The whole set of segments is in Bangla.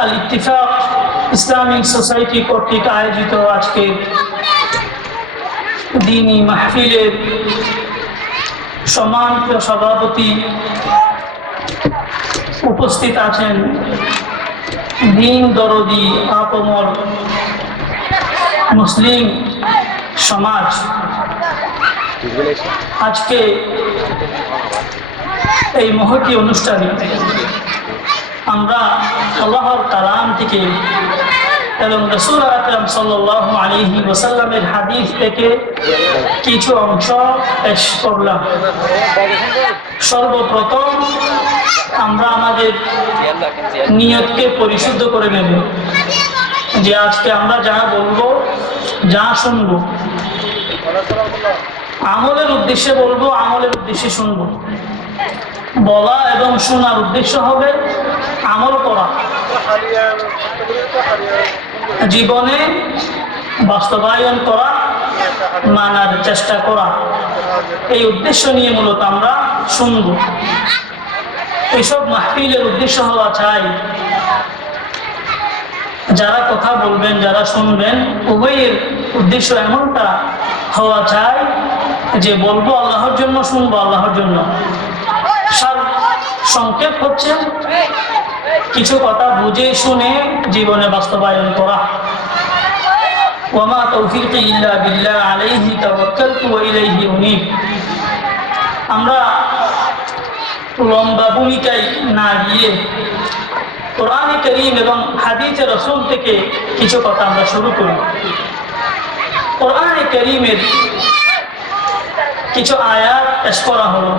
আল ইত্তিফাক ইসলামিক সোসাইটি কর্তৃক আয়োজিত আজকে দ্বীনি মাহফিলের সম্মানিত সভাপতি উপস্থিত আছেন দ্বীন দরদি আপমর মুসলিম সমাজ। আজকে এই মহতী অনুষ্ঠানে আমরা আল্লাহর কালাম থেকে এবং রাসূল আকরাম সাল্লাল্লাহু আলাইহি ওয়াসাল্লামের হাদিস থেকে কিছু অংশ পেশ করলাম। সর্বপ্রথম আমরা আমাদের নিয়তকে পরিশুদ্ধ করে নেব যে আজকে আমরা যা বলবো, যা শুনবো, আমলের উদ্দেশ্যে বলবো, আমলের উদ্দেশ্যে শুনবো। বলা এবং শোনার উদ্দেশ্য হবে আমল করা, জীবনে বাস্তবায়ন করা, মানার চেষ্টা করা। এই উদ্দেশ্য নিয়ে মূলত আমরা শুনবো। এইসব মাহফিলের উদ্দেশ্য হওয়া চাই যারা কথা বলবেন, যারা শুনবেন, উভয়ের উদ্দেশ্য এমনটা হওয়া চাই যে বলবো আল্লাহর জন্য, শুনবো আল্লাহর জন্য। সংক্ষেপ হচ্ছে কিছু কথা বুঝে শুনে জীবনে বাস্তবায়ন করা। ওয়ামা তাওফীকি ইল্লা বিল্লাহ আলাইহি তাওয়াক্কালতু ওয়া ইলাইহি উনীব। আমরা লম্বা ভূমিকায় না গিয়ে কোরআনে কারীম এবং হাদিসে রাসূল থেকে কিছু কথা আমরা শুরু করি। কোরআনে কারীমের কিছু আয়াত পেশ করা হলো,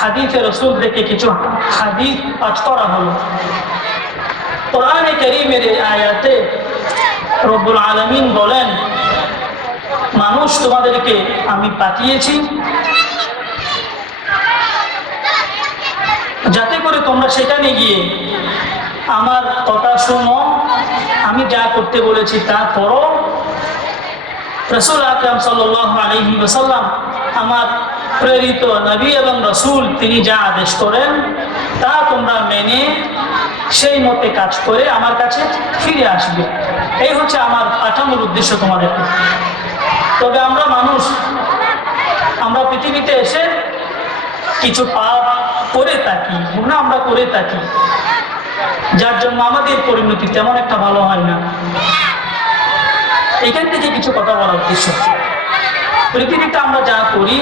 হাদিসে রাসূল থেকে কিছু হাদিস পাঠ করা হলো। কোরআনে কারীমের এই আয়াতে রব্বুল আলামিন বলেন, মানুষ তোমাদেরকে আমি পাঠিয়েছি যাতে করে তোমরা সেখানে গিয়ে আমার কথা শোনো, আমি যা করতে বলেছি তা করো। রাসূল আকরাম সাল্লাল্লাহু আলাইহি ওয়াসাল্লাম আমার প্রেরিত নবী এবং রাসূল, তিনি যা আদেশ করেন তা তোমরা মেনে সেই মতে কাজ করে আমার কাছে ফিরে আসবে। এই হচ্ছে আমার পাঠানোর উদ্দেশ্য তোমাদেরকে। তবে আমরা মানুষ, আমরা পৃথিবীতে এসে কিছু পাপ করে থাকি, গুনাহ আমরা করে থাকি, যার জন্য আমাদের পরিণতি তেমন একটা ভালো হয় না। এখান থেকে কিছু কথা বলার উদ্দেশ্য, পৃথিবীতে আমরা যা করি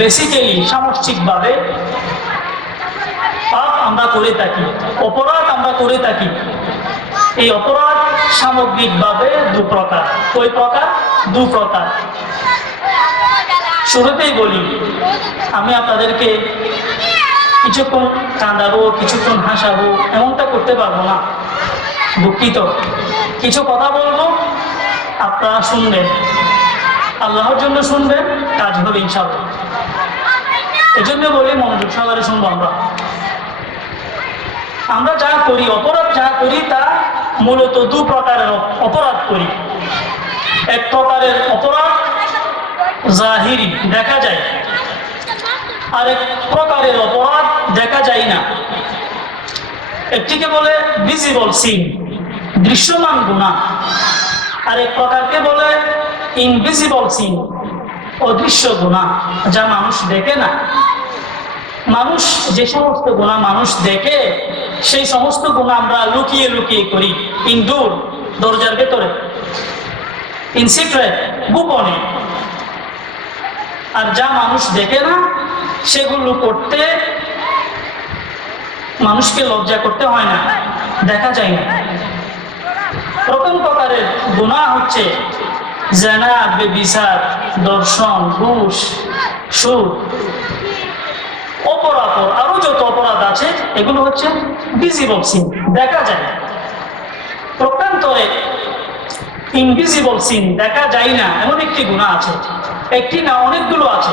বেসিক্যালি সামষ্টিকভাবে পাপ আমরা করে থাকি, অপরাধ আমরা করে থাকি। এই অপরাধ সামগ্রিকভাবে দু প্রকার। কয় প্রকার? দু প্রকার। শুরুতেই বলি, আমি আপনাদেরকে কিছুক্ষণ কাঁদাবো, কিছুক্ষণ হাসাবো, এমনটা করতে পারবো না, দুঃখিত। কিছু কথা বলবো, আপনারা শুনবেন, আল্লাহর জন্য শুনবেন, কাজ হবে ইনশাআল্লাহ। এই জন্য বলি মনোযোগ সহকারে শুনবো। আমরা যা করি, অপরাধ যা করি, তা মূলত দু প্রকারের অপরাধ করি। এক প্রকারের অপরাধ জাহিরি, দেখা যায়, আর এক প্রকারের অপরাধ দেখা যায় না। একটিকে বলে ভিজিবল সিন, দৃশ্যমান গুনাহ, আর এক প্রকারকে বলে ইনভিজিবল সিন, অদৃশ্য গুনাহ, যা মানুষ দেখে না। মানুষ যে সমস্ত গুনাহ মানুষ দেখে, সেই সমস্ত গুনাহ আমরা লুকিয়ে লুকিয়ে করি, ইনডোর, দরজার ভেতরে, ইন সিক্রেট, গোপনে। আর যা মানুষ দেখে না, সেগুলো করতে মানুষকে লজ্জা করতে হয় না, দেখা যায় না। প্রথম প্রকারের গুনাহ হচ্ছে জিনা, ব্যভিচার, দর্শন, ঘুষ, সুদ, অপরাধ, আরো যত অপরাধ আছে, এগুলো হচ্ছে ভিজিবল সিন, দেখা যায়। প্রকান্তরে ইনভিজিবল সিন, দেখা যায় না, এমন একটি গুনাহ আছে। একটি না, অনেকগুলো আছে।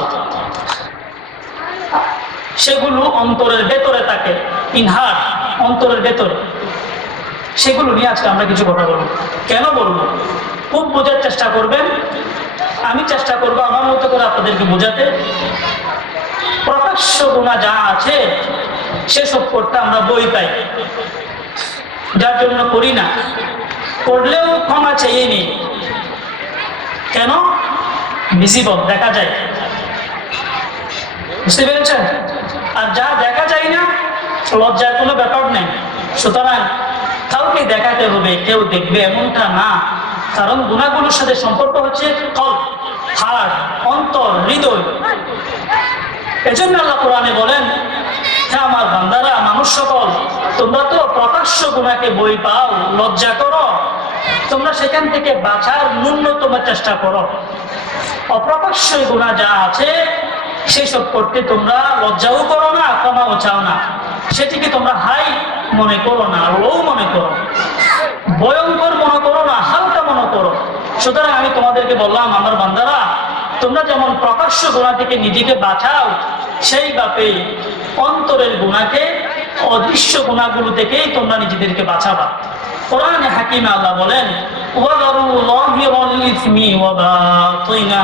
সেগুলো অন্তরের ভেতরে থাকে, ইনহার, অন্তরের ভেতরে। সেগুলো নিয়ে আজকে আমরা কিছু কথা বলবো। কেন বলবো? খুব বোঝার চেষ্টা করবেন, আমি চেষ্টা করবো আমার মতো করে আপনাদেরকে বোঝাতে। প্রকাশ্য গুনাহ যা আছে সেসব করতে আমরা বই পাই, যার জন্য করি না, করলেও ক্ষমা চেয়ে নিই। কেন? ভিজিবল, দেখা যায়, বুঝতে পেরেছেন? আর যা দেখা যায় না, লজ্জার কোনো ব্যাপার নেই। সুতরাং কাউকে দেখাতে হবে, কেউ দেখবে এমনটা না, কারণ গুনাহগুলোর সাথে সম্পর্ক হচ্ছে কল, হার্ট, অন্তর, হৃদয়। এজন্য আল্লাহ কোরআনে বলেন, হ্যাঁ আমার বান্দারা, মানুষ সকল, তোমরা তো প্রকাশ্য গুনাহকে বই পাও, লজ্জা করো, তোমরা সেখান থেকে বাঁচার ন্যূনতম চেষ্টা করো। অপ্রকাশ্য গুনাহ যা আছে সেসব করতে তোমরা লজ্জাও করো না, ক্ষমাও চাও না, সেটিকে তোমরা হাই মনে করো না, লো মনে করো, ভয়ঙ্কর মনে করো না, হালকা মনে করো। সুতরাং আমি তোমাদেরকে বললাম, আমার বান্দারা, তোমরা যেমন প্রকাশ্য গুনাহ থেকে নিজেকে বাঁচাও, সেইভাবে অন্তরের গুনাহকে, অদৃশ্য গুনাহগুলো থেকেই তোমরা নিজেদেরকে বাঁচাবা। কোরআনে হাকিমে আল্লাহ বলেন, ওয়াযারু যাহিরাল ইসমি ওয়া বাতিনা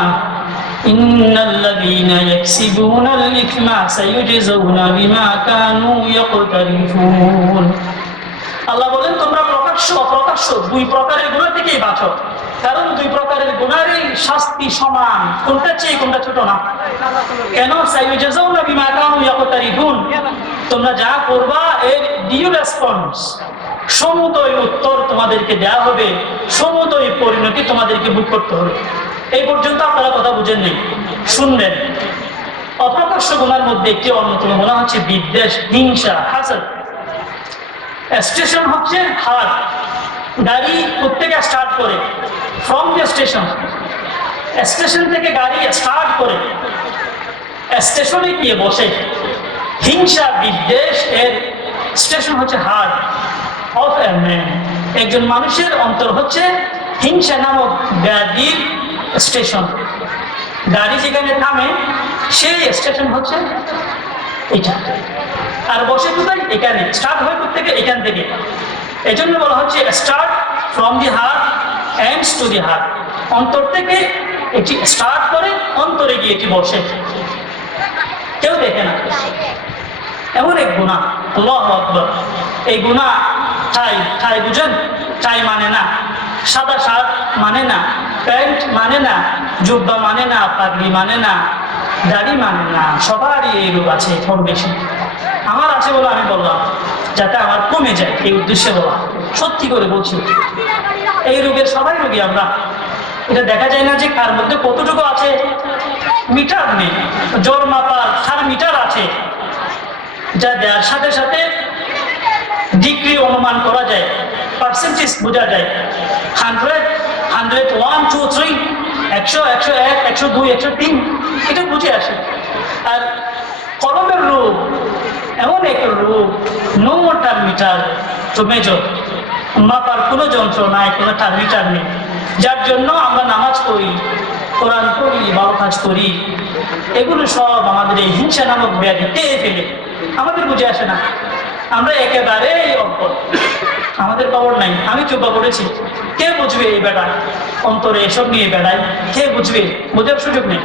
ইন্নাল্লাযীনা ইয়াকসিবুনাল ইসমা সায়ুজজাউনা বিমা কানু ইয়াকতারিফুন। আল্লাহ বলেন, তোমরা প্রকাশ্য অপ্রকাশ্য দুই প্রকারের গুনাহ থেকেই বাঁচো, কারণ দুই প্রকারের গুনাহের শাস্তি সমান, কোনটা চেয়ে কোনটা ছোট না। কেন? সায়ুজজাউনা বিমা কানু ইয়াকতারিফুন, তোমরা যা করবা এর ডিউ রেসপন্স, সমুদয় উত্তর তোমাদেরকে দেয়া হবে, সমুদয় পরিণতি তোমাদেরকে ভোগ করতে হবে। এই পর্যন্ত আপনারা কথা বুঝেন নেই, শুনবেন। অপ্রকাশ্য গুনার মধ্যে একটি অন্যতম গুনাহ হচ্ছে বিদ্বেষ, হিংসা, হাসাদ। স্টেশন হচ্ছে হার্ট, গাড়ি প্রত্যেকে স্টার্ট করে ফ্রম দ্য স্টেশন, স্টেশন থেকে গাড়ি স্টার্ট করে স্টেশনে গিয়ে বসে। হিংসা, বিদ্বেষ এর স্টেশন হচ্ছে হার্ট অফ এ ম্যান। একজন মানুষের অন্তর হচ্ছে হিংসা নামক ব্যাধির স্টেশন। গাড়ি যেখানে থামে সেই স্টেশন হচ্ছে এটা, আর বসে কোথায়? এখানে। স্টার্ট হয় থেকে এখান থেকে। এই জন্য বলা হচ্ছে start from the heart ends to the heart. অন্তর থেকে এটি স্টার্ট করে, অন্তরে গিয়ে এটি বসে, কেউ দেখে না। এমন এক গুনাহ, আল্লাহু আকবার। এই গুনাহ ঠাই বুঝেন? টাই মানে না, সাদা শার্ট মানে না, প্যান্ট মানে না, জুব্বা মানে না, পাগড়ি মানে না, দাড়ি মানে না। সবারই এই রূপ আছে, কম বেশি। আমার আছে বলে আমি বললাম, যাতে আমার কমে যায়, এই উদ্দেশ্যে বলা। সত্যি করে বলছি, এই রোগের সবাই রোগী আমরা। এটা দেখা যায় না যে কার মধ্যে কতটুকু আছে, মিটার নেই। জ্বর মাপার থার্মোমিটার আছে, যা দেওয়ার সাথে সাথে ডিগ্রি অনুমান করা যায়, পার্সেন্টেজ বোঝা যায়। 100, 100, 1, 2, 3, 100, 101, 102, 103, এটা বুঝে আসে। আর কলমের রোগ এমন এক রোগ, নো থার্মোমিটার টু মেজর, মাপার কোনো যন্ত্র নাই, কোনো থার্মোমিটার নেই। যার জন্য আমরা নামাজ পড়ি, কোরআন পড়ি, ভালো কাজ করি, এগুলো সব আমাদের এই হিংসা নামক ব্যাধি টেনে ফেলে, আমাদের বুঝে আসে না। আমরা একেবারেই অল্প, আমাদের খবর নাই। আমি চুপা পড়েছি, কে বুঝবে এই বেড়া, অন্তরে এসব নিয়ে বেড়ায়, কে বুঝবে? বোঝার সুযোগ নেই।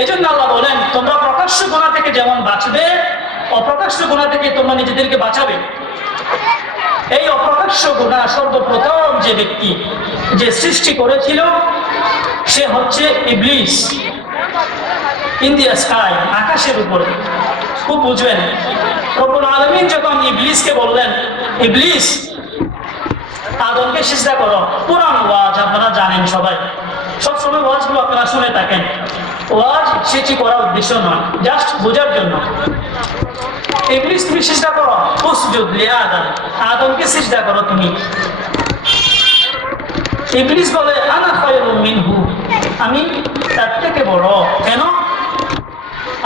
এই জন্য আল্লাহ বলেন, তোমরা প্রকাশ্য গুনাহ থেকে যেমন বাঁচবে, অপ্রকাশ্য গুনাহ থেকে তোমরা নিজেদেরকে বাঁচাবে। এই অপ্রকাশ্য গুনাহ সর্বপ্রথম যে ব্যক্তি, যে সৃষ্টি করেছিল, সে হচ্ছে ইবলিস। ইন দি স্কাই, আকাশের উপরে। খুব বুঝবেন, রব্বুল আলামিন যখন ইবলিসকে বললেন, ইবলিস আদমকে সিজদা করো, পুরান ওয়াজ আপনারা জানেন, সবাই সবসময় ওয়াজগুলো আপনারা শুনে থাকেন। ওয়াজ সেটি করার উদ্দেশ্য নয়, জাস্ট বোঝার জন্য। ইবলিস তুমি সিজদা করো, উসজুদ লিআদম, আদমকে সিজদা করো তুমি। ইবলিস বলে, আনা খায়রুম মিনহু, আমি তার থেকে বড়। কেন?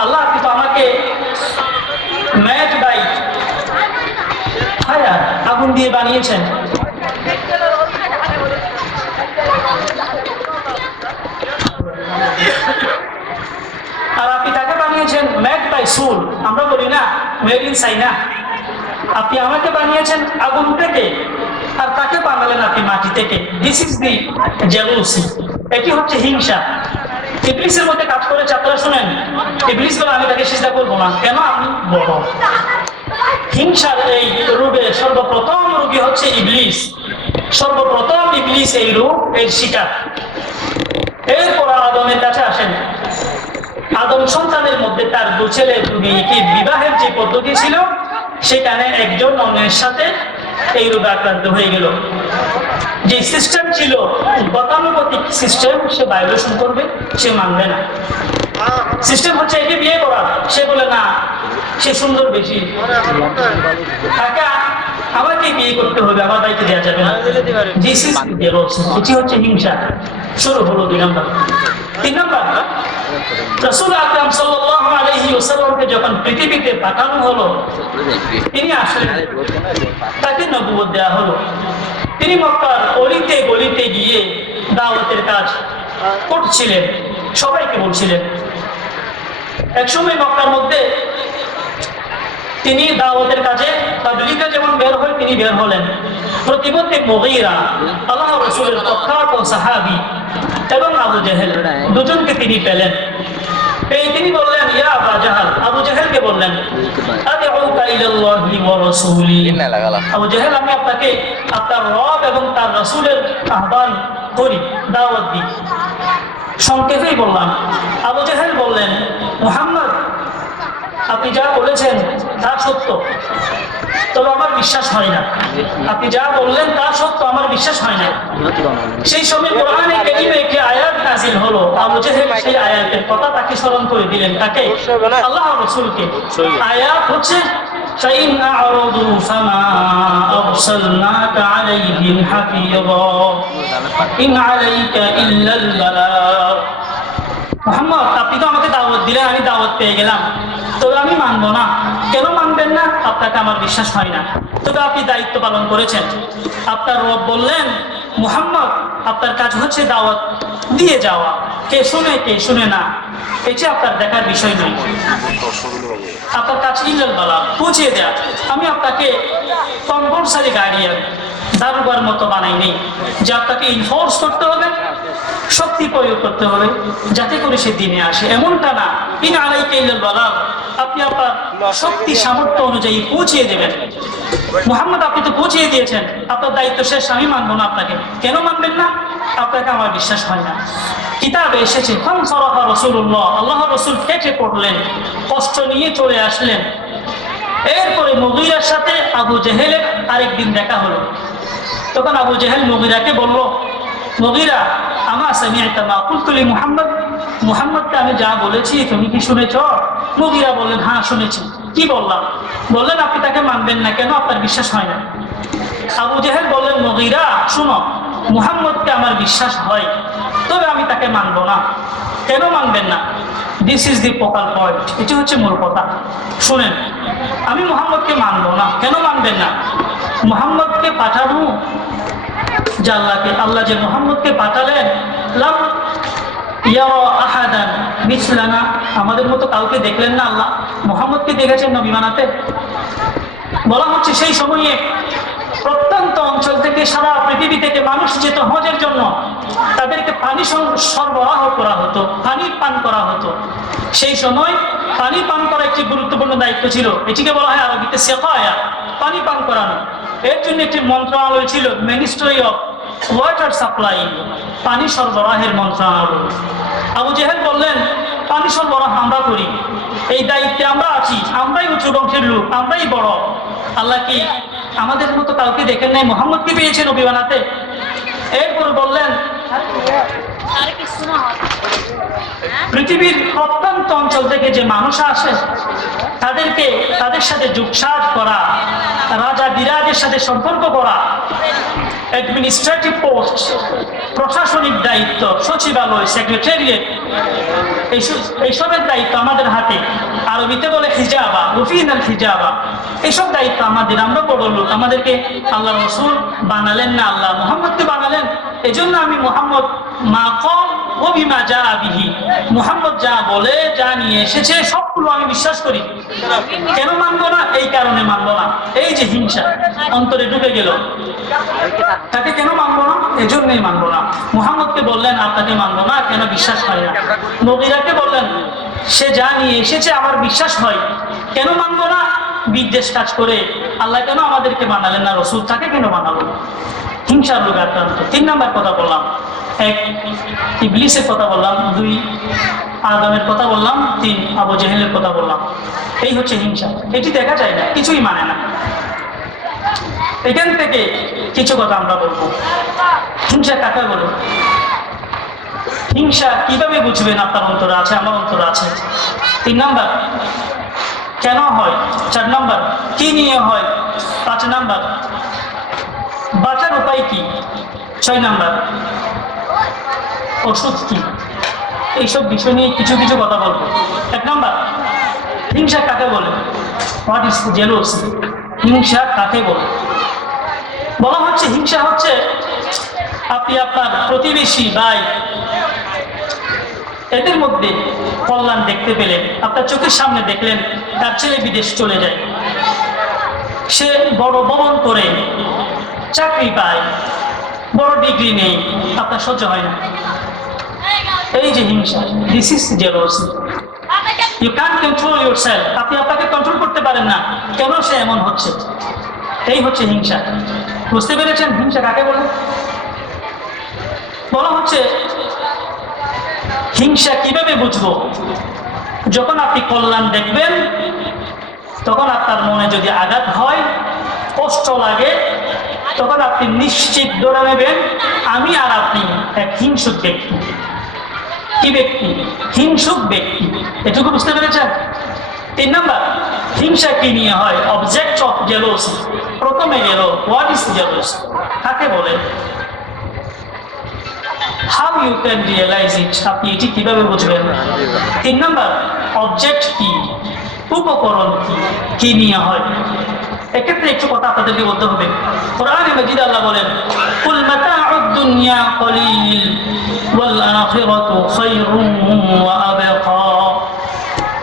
আল্লাহ আপনি তো আমাকে ম্যাট বাই ফায়ার, আগুন দিয়ে বানিয়েছেন। আর আপনি তাকে বানিয়েছেন ম্যাট বাই সুল, আমরা বলি না মেড ইন চাইনা। আপনি আমাকে বানিয়েছেন আগুন থেকে, আর তাকে বানালেন আপনি মাটি থেকে। দিস ইজ দি জেলুসি, এটি হচ্ছে হিংসা। ইবলিসের মধ্যে কাজ করেছে, আপনারা শুনেন। ইবলিস বলে আমি তাকে সিজদা করবো না, কেন? আপনি বড়। হিংসার এই রূপে সর্বপ্রথম রোগী হচ্ছে ইবলিস। সর্বপ্রথম ইবলিস এই রূপ এর শিকার। এরপর আদমের কাছে আসেন। আদম সন্তানের মধ্যে তার দু ছেলে দু মেয়েকে বিবাহের যে পদ্ধতি ছিল, সেখানে একজন অন্যের সাথে এই রূপে আক্রান্ত হয়ে গেল। যে সিস্টেম ছিল গতানুগতিক সিস্টেম, সে ভায়োলেশন করবে, সে মানবে না। সিস্টেম হচ্ছে একে বিয়ে করা, সে বলে না, সে সুন্দর বেশি, তাকে আমাকে বিয়ে করতে হবে, আমার দায়িত্ব দেওয়া যাবে না। এটি হচ্ছে হিংসা। শুরু হলো 2 নম্বর। 3 নম্বর, রাসূল আকরাম সাল্লাল্লাহু আলাইহি ওয়াসাল্লামকে যখন পৃথিবীতে পাঠানো হলো, তিনি আসলেন, তাকে নবুয়ত দেওয়া হলো। তিনি মক্কার অলিতে গলিতে গিয়ে দাওয়াতের কাজ করছিলেন, সবাইকে বলছিলেন। একসময় মক্কার মধ্যে তিনি দাওয়াতের কাজে তাবলীগে যেমন বের হয়, তিনি বের হলেন। প্রতিমধ্যে মুগীরা, আল্লাহর রাসূলের প্রখ্যাত সাহাবী, এবং আবু জেহেল, দুজনকে তিনি পেলেন। তিনি বললেন, ইয়া আবা জাহাল, আবু জেহেলকে বললেন, আদউকা ইলাল্লাহি ওয়া রাসূলি। আবু জেহেল, আমি আপনাকে আপনার রব এবং তার রাসূলের আহ্বান করি, দাওয়াত দিই। সংক্ষেপেই বললাম। আবু জেহেল বললেন, মুহাম্মদ, আপনি যা বলেছেন তা সত্য, তবে আমার বিশ্বাস হয় না। আপনি যা বললেন তা সত্য, আমার বিশ্বাস হয় না। সেই সময় কোরআনে কারীমে একটি আয়াত নাযিল হলো। আবু জেহেল সেই আয়াতের কথা তাকে স্মরণ করে দিলেন, তাকে, আল্লাহর রাসূলকে। আয়াত হচ্ছে, فَإِنْ أَعْرَضُوا فَمَا أَرْسَلْنَاكَ عَلَيْهِمْ حَفِيظًا إِنْ عَلَيْكَ إِلَّا الْبَلَاغُ। মুহাম্মদ, আপনি তো আমাকে দাওয়াত দিলেন, আমি দাওয়াত পেয়ে গেলাম, তবে আমি মানবো না। কেন মানবেন না? আপনাকে আমার বিশ্বাস হয় না। তবে আপনি দায়িত্ব পালন করেছেন। আপনার রব বললেন, মুহাম্মদ, আপনার কাজ হচ্ছে দাওয়াত দিয়ে যাওয়া। কে শুনে কে শুনে না, এটি আপনার দেখার বিষয় নয়। আপনার কাজ ইল্লাল বালাগ, পৌঁছে দেয়া। আমি আপনাকে কম্পালসারি গার্ডিয়ান, দারোগার মতো বানাই নেই যে আপনাকে ইনফোর্স করতে হবে, শক্তি প্রয়োগ করতে হবে যাতে করে সে দিনে আসে, এমনটা না। ইন আলাইকা ইল্লাল বালাগ, আপনি আপনার শক্তি সামর্থ্য অনুযায়ী পৌঁছিয়ে দেবেন। মুহাম্মদ, আপনি তো পৌঁছিয়ে দিয়েছেন, আপনার দায়িত্ব শেষ, আমি মানবো না আপনাকে। কেন মানবেন না? আপনাকে আমার বিশ্বাস হয় না। কিতাবে এসেছে, ফানসারাফা রাসূলুল্লাহ, আল্লাহর রাসূল কেটে পড়লেন, কষ্ট নিয়ে চলে আসলেন। এরপরে মুগীরার সাথে আবু জেহেলের আরেকদিন দেখা হলো। তখন আবু জেহেল মুগীরাকে বলল, মুগীরা, আমা সামি'তা মা কুলতু লি মুহাম্মদ, মুহাম্মদকে আমি যা বলেছি তুমি কি শুনেছ? মুগীরা বললেন, হ্যাঁ শুনেছি। কি বললাম? বললেন, আপনি তাকে মানবেন না, কেন? আপনার বিশ্বাস হয় না। আবু জেহেল বললেন, মুগীরা, শুনো, মুহাম্মদকে আমার বিশ্বাস হয়, তবে আমি তাকে মানবো না। কেন মানবেন না? This is the focal point, এটি হচ্ছে মূল কথা। শুনেন, আমি মুহাম্মদকে মানবো না। কেন মানবেন না? মুহাম্মদকে পাঠানো যে আল্লাহ যে মুহাম্মদকে পাঠালেন, লাম ইয়ারা আহাদান মিসলানা, আমাদের মতো কাউকে দেখলেন না আল্লাহ। মুহাম্মদকে দেখেছেন নবী বানাতে? বলা হচ্ছে সেই সময়ে প্রত্যন্ত অঞ্চল থেকে, সারা পৃথিবী থেকে মানুষ যেত হজের জন্য, তাদেরকে পানি সরবরাহ করা হতো, পানি পান করা হতো। সেই সময় পানি পান করা একটি গুরুত্বপূর্ণ দায়িত্ব ছিল। এটিকে বলা হয় আরবিতে সেকায়া, পানি পান করানো। এর জন্য একটি মন্ত্রণালয় ছিল, মিনিস্ট্রি অফ ওয়াটার সাপ্লাই, পানি সরবরাহের মন্ত্রণালয়। আবু জেহেল বললেন, পানি সরবরাহ আমরা করি, এই দায়িত্বে আমরা আছি, আমরাই উঁচু বংশের লোক, আমরাই বড়। আল্লাহ কি আমাদের মতো কাউকে দেখেন নাই? মুহাম্মদকে পেয়েছেন নবী বানাতে। এরপর বললেন, পৃথিবীর প্রত্যন্ত অঞ্চল থেকে যে মানুষ আসে, তাদের সাথে যোগসাজ করা, রাজা বিরাজের সাথে সম্পর্ক করা, অ্যাডমিনিস্ট্রেটিভ পোস্ট, প্রশাসনিক দায়িত্ব, সচিবালয়, সেক্রেটারিয়েট, এইসবের দায়িত্ব আমাদের হাতে। আরবিতে বলে হিজাবা, রুফিনাল হিজাবা। এইসব দায়িত্ব আমাদের, আমরা বড় লোক, আমাদেরকে আল্লাহ রাসূল বানালেন না, আল্লাহ মুহাম্মদকে বানালেন। এজন্য আমি মুহাম্মদ মা قال وبما جاء به, মুহাম্মদ যা বলে যা নিয়ে এসেছে সবগুলো আমি বিশ্বাস করি। কেন মানবো না? এই কারণে মানবো না। এই যে হিংসা অন্তরে ঢুকে গেল, তাকে কেন মানবো না? এজন্যই মানবো না। মুহাম্মদকে বললেন আপনাকে মানবো না, কেন? বিশ্বাস হয় না। মুগীরাকে বললেন সে যা নিয়ে এসেছে আমার বিশ্বাস হয়, কেন মানবো না? বিদ্বেষ কাজ করে আল্লাহ কেন আমাদেরকে বানালেন না, রসুল তাকে কেন বানালো? হিংসার রোগে আক্রান্ত। 3 নাম্বার কথা বললাম, 1 ইবলিসের কথা বললাম, 2 আদমের কথা বললাম, 3 আবু জেহেলের কথা বললাম। এই হচ্ছে হিংসা। এটি দেখা যায় না, কিছুই মানে না। এখান থেকে কিছু কথা আমরা বলবো। হিংসা কাকে বলে? হিংসা কিভাবে বুঝবেন? আপনার অন্তরে আছে, আমার অন্তরে আছে। 3 নাম্বার কেন হয়? 4 নাম্বার কি নিয়ে হয়? 5 নাম্বার বাঁচার উপায় কি? 6 নাম্বার ওষুধ কি? এইসব বিষয় নিয়ে কিছু কিছু কথা বলবো। 1 নাম্বার হিংসা কাকে বলে? What is jealousy? হিংসা কাকে বলে? বলা হচ্ছে হিংসা হচ্ছে আপনি আপনার প্রতিবেশী ভাই এদের মধ্যে কল্যাণ দেখতে পেলেন, আপনার চোখের সামনে দেখলেন তার ছেলে বিদেশ চলে যায়, সে বড় ভবন করে চাকরি পায়, বড় ডিগ্রি নেই, আপনার সহ্য হয় না। এই যে হিংসা, this is jealousy. You can control yourself. আপনি আপনাকে কন্ট্রোল করতে পারেন না, কেন সে এমন হচ্ছে? এই হচ্ছে হিংসা। বুঝতে পেরেছেন হিংসা কাকে বলে? বলা হচ্ছে হিংসা কিভাবে বুঝবো? যখন আপনি কল্যাণ দেখবেন তখন আপনার মনে যদি আঘাত হয়, কষ্ট লাগে, তখন আপনি নিশ্চিত ধরে নেবেন আমি আর আপনি এক হিংসুক ব্যক্তি। কি ব্যক্তি? হিংসুক ব্যক্তি। এটুকু বুঝতে পেরেছেন? 3 নাম্বার হিংসা কি নিয়ে হয়? Object of jealousy. প্রথমে গেল হোয়াট ইজ জেলাসি, কাকে বলে? হাউ ইউ ক্যান রিয়েলাইজ ইট, আপনি এটি কিভাবে বুঝবেন? 3 নাম্বার অবজেক্ট কি, উপকরণ কি, কি নিয়ে হয়? এক্ষেত্রে একটু কথা আপনাদেরকে বলতে হবে। কোরআনে মাজিদ আল্লাহ বলেন কুল মাতাউদ দুনিয়া কলিল ওয়াল আখিরাতু খায়রুম ওয়া আবকা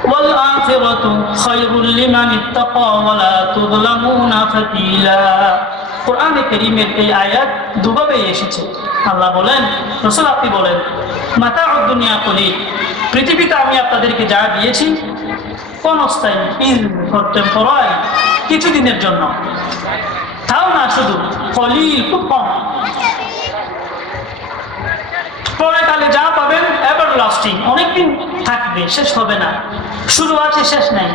ওয়াল আখিরাতু খায়রুল লিমান ইত্তাকা ওয়া লা তুযলামুনা ফাতিলা। কোরআনে কারীমের এই আয়াত দুভাবে এসেছে। আল্লাহ বলেন, রাসূল আপনি বলেন মাতাউদ দুনিয়া কলিল, পৃথিবীতে আমি আপনাদেরকে যা দিয়েছি ক্ষণস্থায়ী, টেম্পোরারি, কিছুদিনের জন্য, তাও না শুধু কলিল, খুব কম। পরে কালে যা পাবেন এভার লাস্টিং, অনেকদিন থাকবে, শেষ হবে না। শুরু আছে শেষ নাই,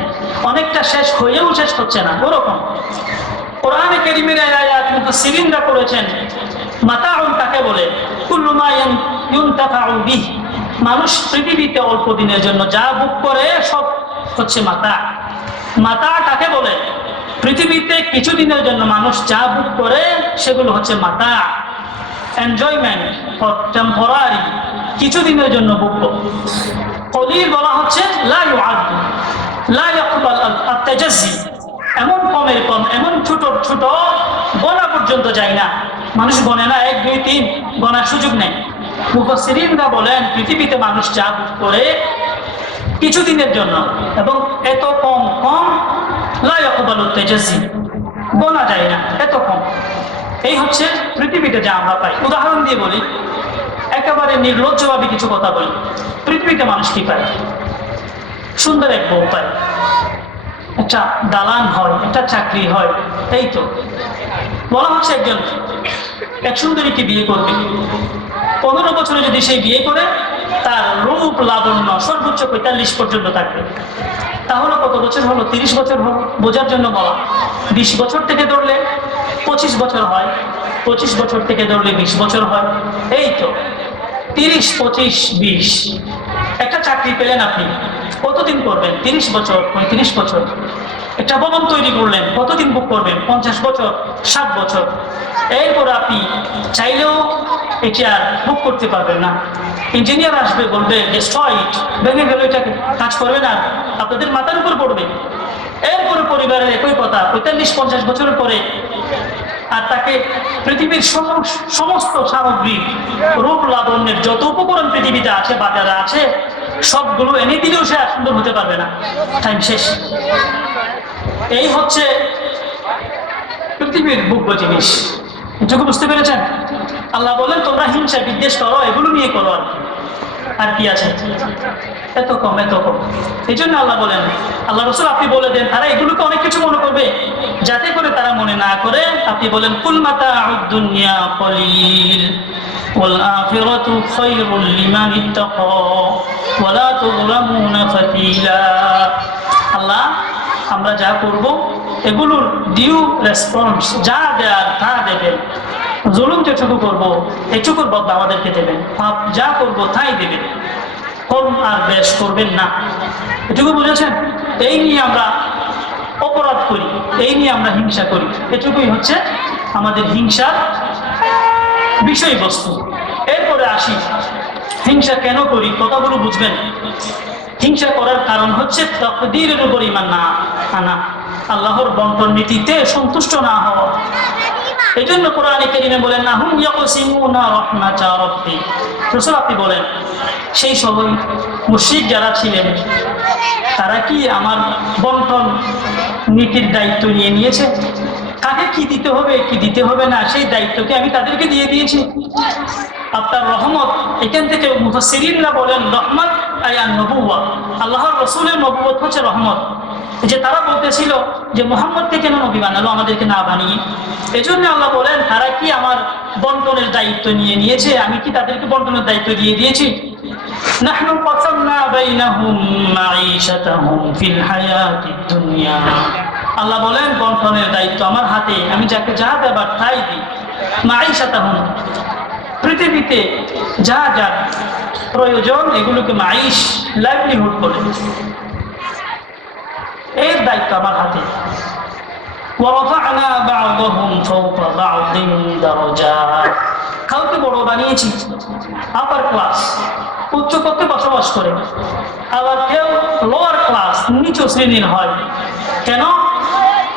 অনেকটা শেষ হয়েও শেষ হচ্ছে না, ওরকম। কোরআনে কারীমের আয়াত মুফাসসিরিনরা করেছেন মাতাউন কাকে বলে? কুল্লু মা ইউনতাফাউ বিহি, মানুষ পৃথিবীতে অল্প দিনের জন্য যা ভোগ করে সব হচ্ছে মাতা। মাতা কাকে বলে? পৃথিবীতে কিছুদিনের জন্য মানুষ যা ভোগ করে সেগুলো হচ্ছে মাতা, এনজয়মেন্ট ফর টেম্পোরারি, কিছুদিনের জন্য ভোগ। কলিল বলা হচ্ছে লা ইউআদ্দু লা ইয়াকবাল আত-তাজাজ্জি, এমন কমের কম, এমন ছোট ছোট গোনা পর্যন্ত যায় না, মানুষ গণে না, 1 2 3 গণার সুযোগ নেই। মুফাসসিরিনরা বলেন পৃথিবীতে মানুষ যা ভোগ করে কিছুদিনের জন্য এবং এত কম কম লা ইয়াকবালু তাজাজ্জি, গোনা যায় না, এত কম। এই হচ্ছে পৃথিবীতে যা আমরা পাই। উদাহরণ দিয়ে বলি, একেবারে নির্লজ্জভাবে কিছু কথা বলি। পৃথিবীতে মানুষ কি পায়? সুন্দর এক বউ পায়, একটা দালান হয়, একটা চাকরি হয়, এই তো। বলা হচ্ছে একজন এক সুন্দরীকে বিয়ে করবে, 15 বছরে যদি সেই বিয়ে করে তার রূপ লাবণ্য সর্বোচ্চ 45 পর্যন্ত থাকবে। তাহলে কত বছর হলো? 30 বছর হলো, বোঝার জন্য বলা। 20 বছর থেকে ধরলে 25 বছর হয়, 25 বছর থেকে ধরলে 20 বছর হয়, এই তো 30 25 20। একটা চাকরি পেলেন আপনি, কতদিন করবেন? 30 বছর 35 বছর। একটা ভবন তৈরি করলেন, কতদিন বুক করবেন? 50 বছর 60 বছর। এরপর আপনি চাইলেও এটি আর বুক করতে পারবেন না। ইঞ্জিনিয়ার আসবে, বলবে ডেস্ট্রয় ইট, ভেঙে গেল, এটাকে কাজ করবে না, আপনাদের মাথার উপর পড়বে। এরপরে পরিবারের একই কথা, 45 50 বছরের পরে আর তাকে পৃথিবীর সমস্ত সামগ্রিক রূপ লাবণ্যের যত উপকরণ পৃথিবীতে আছে, বাজারে আছে, সবগুলো এনে দিলেও সে সুন্দর হতে পারবে না, টাইম শেষ। এই হচ্ছে পৃথিবীর ভোগ্য জিনিস। এটুকু বুঝতে পেরেছেন? আল্লাহ বলেন তোমরা হিংসা বিদ্বেষ করো, এগুলো নিয়ে করো, আর কি আছে? এত কম, এত কম। এই জন্য আল্লাহ বলেন, আল্লাহ রসুল আপনি বলে দেন তারা এগুলোকে অনেক কিছু মনে করবে, যাতে করে তারা মনে না করে আপনি বলেন কুল মাতাউদ দুনিয়া কলিল ওয়াল আখিরাতু খায়রুল লিমান ইত্তাকা ওয়া লা তুযলামুনা ফাতিলা। আল্লাহ আমরা যা করব এগুলোর ডিউ রেসপন্স, যা দেয়ার তা দেবেন। জুলুম যেটুকু করবো এটুকুর বদলা আমাদেরকে দেবেন, পাপ যা করবো তাই দেবেন, কম আর বেশ করবেন না। এটুকু বুঝেছেন? এই নিয়ে আমরা অপরাধ করি, এই নিয়ে আমরা হিংসা করি, এটুকুই হচ্ছে আমাদের হিংসার বিষয়বস্তু। এরপরে আসি হিংসা কেন করি, কথাগুলো বুঝবেন। হিংসা করার কারণ হচ্ছে তাকদীরের উপর ঈমান না আনা, আল্লাহর বন্টন নীতিতে সন্তুষ্ট না হওয়া। এই জন্য কোরআনে কারীমে বলেন না হুম ইয়াকসিমুনা রাহমাতা রাব্বি। রাসূল আপনি বলেন সেই সময় মুশরিক যারা ছিলেন তারা কি আমার বন্টন নীতির দায়িত্ব নিয়ে নিয়েছে? কাকে কি দিতে হবে কি দিতে হবে না সেই দায়িত্বকে আমি তাদেরকে দিয়ে দিয়েছি। আপনার রহমত, এখান থেকে মুফাসসিরিনরা বলেন রহমত আয়ান নবুওয়া, আল্লাহর রাসূলের নবুয়ত হচ্ছে রহমত। যে তারা বলতেছিল যে মুহাম্মদকে কেন নবী বানালো আমাদেরকে না বানিয়ে, এজন্য আল্লাহ বলেন তারা কি আমার বন্টনের দায়িত্ব নিয়ে নিয়েছে? আমি কি তাদেরকে বন্টনের দায়িত্ব দিয়ে দিয়েছি? নাহনু কাসামনা বাইনাহুম মাঈশাতাহুম ফিল হায়াতিদ দুনিয়া। আল্লাহ বলেন বন্টনের দায়িত্ব আমার হাতে, আমি যাকে যা দেবার তাই দিই। মাঈশাতাহুম পৃথিবীতে যা যা প্রয়োজন এগুলোকে মাইশ লাইভলিহুড বলে, এর দায়িত্ব আমার হাতে। ওয়ারাফা'না বা'দাহুম ফাওকা বা'দিন দারাজাত, কাউকে বড় বানিয়েছি, আপার ক্লাস উচ্চ পদে বসবাস করে, আবার কেউ লোয়ার ক্লাস নিচু শ্রেণীর হয়। কেন?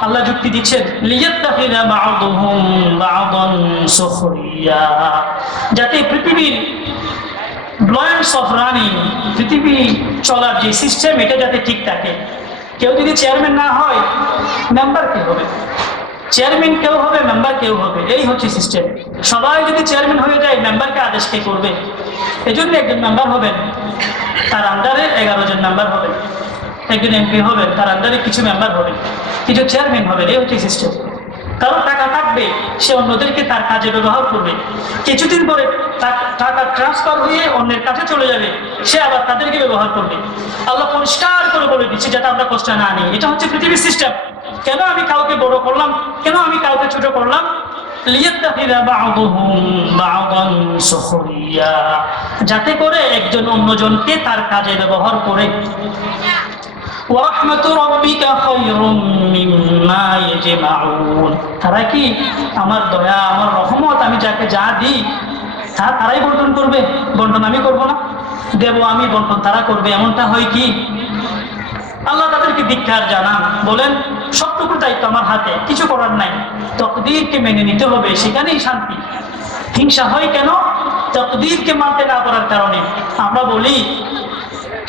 আল্লাহ যুক্তি দিচ্ছেন লিয়াত্তাখিযা বা'দুহুম বা'দান সুখরিয়া, যাতে পৃথিবীর ব্লয়েন্টস অফ রানিং, পৃথিবী চলার যে সিস্টেম এটা যাতে ঠিক থাকে। কেউ যদি চেয়ারম্যান না হয় মেম্বার কে হবে? চেয়ারম্যান কেউ হবে, মেম্বার কেউ হবে, এই হচ্ছে সিস্টেম। সবাই যদি চেয়ারম্যান হয়ে যায় মেম্বারকে আদেশ কে করবে? এই জন্য একজন মেম্বার হবেন, তার আন্ডারে 11 জন মেম্বার হবেন। একজন এমপি হবেন, তার আন্ডারে কিছু মেম্বার হবেন, কিছু চেয়ারম্যান হবেন, এই হচ্ছে সিস্টেম। কারণ টাকা থাকবে, সে অন্যদেরকে তার কাজে ব্যবহার করবে। কিছুদিন পরে টাকা ট্রান্সফার হয়ে অন্যের কাছে চলে যাবে, সে আবার তাদেরকে ব্যবহার করবে। আল্লাহ পরিষ্কার করে বলে দিচ্ছে যাতে আমরা কষ্ট না নিই। এটা হচ্ছে পৃথিবীর সিস্টেম। কেন আমি কাউকে বড় করলাম, কেন আমি কাউকে ছোট করলাম? লিয়াত্তাখিযা বা'দুহুম বা'দান সুখরিয়া, যাতে করে একজন অন্যজনকে তার কাজে ব্যবহার করে। ওয়ারাহমাতু রাব্বিকা খায়রুম মিম্মা ইয়াজমাউন, তারা কি আমার দয়া, আমার রহমত, আমি যাকে যা দিই তারাই বন্টন করবে, বন্টন আমি করব না। দেব আমি, বন্টন তারা করবে, এমনটা হয় কি? আল্লাহ তাদেরকে ধিক্কার জানান, বলেন সবটুকু দায়িত্ব আমার হাতে, কিছু করার নাই, তাকদীরকে মেনে নিতে হবে, সেখানেই শান্তি। হিংসা হয় কেন? তাকদীরকে মানতে না পারার কারণে। আমরা বলি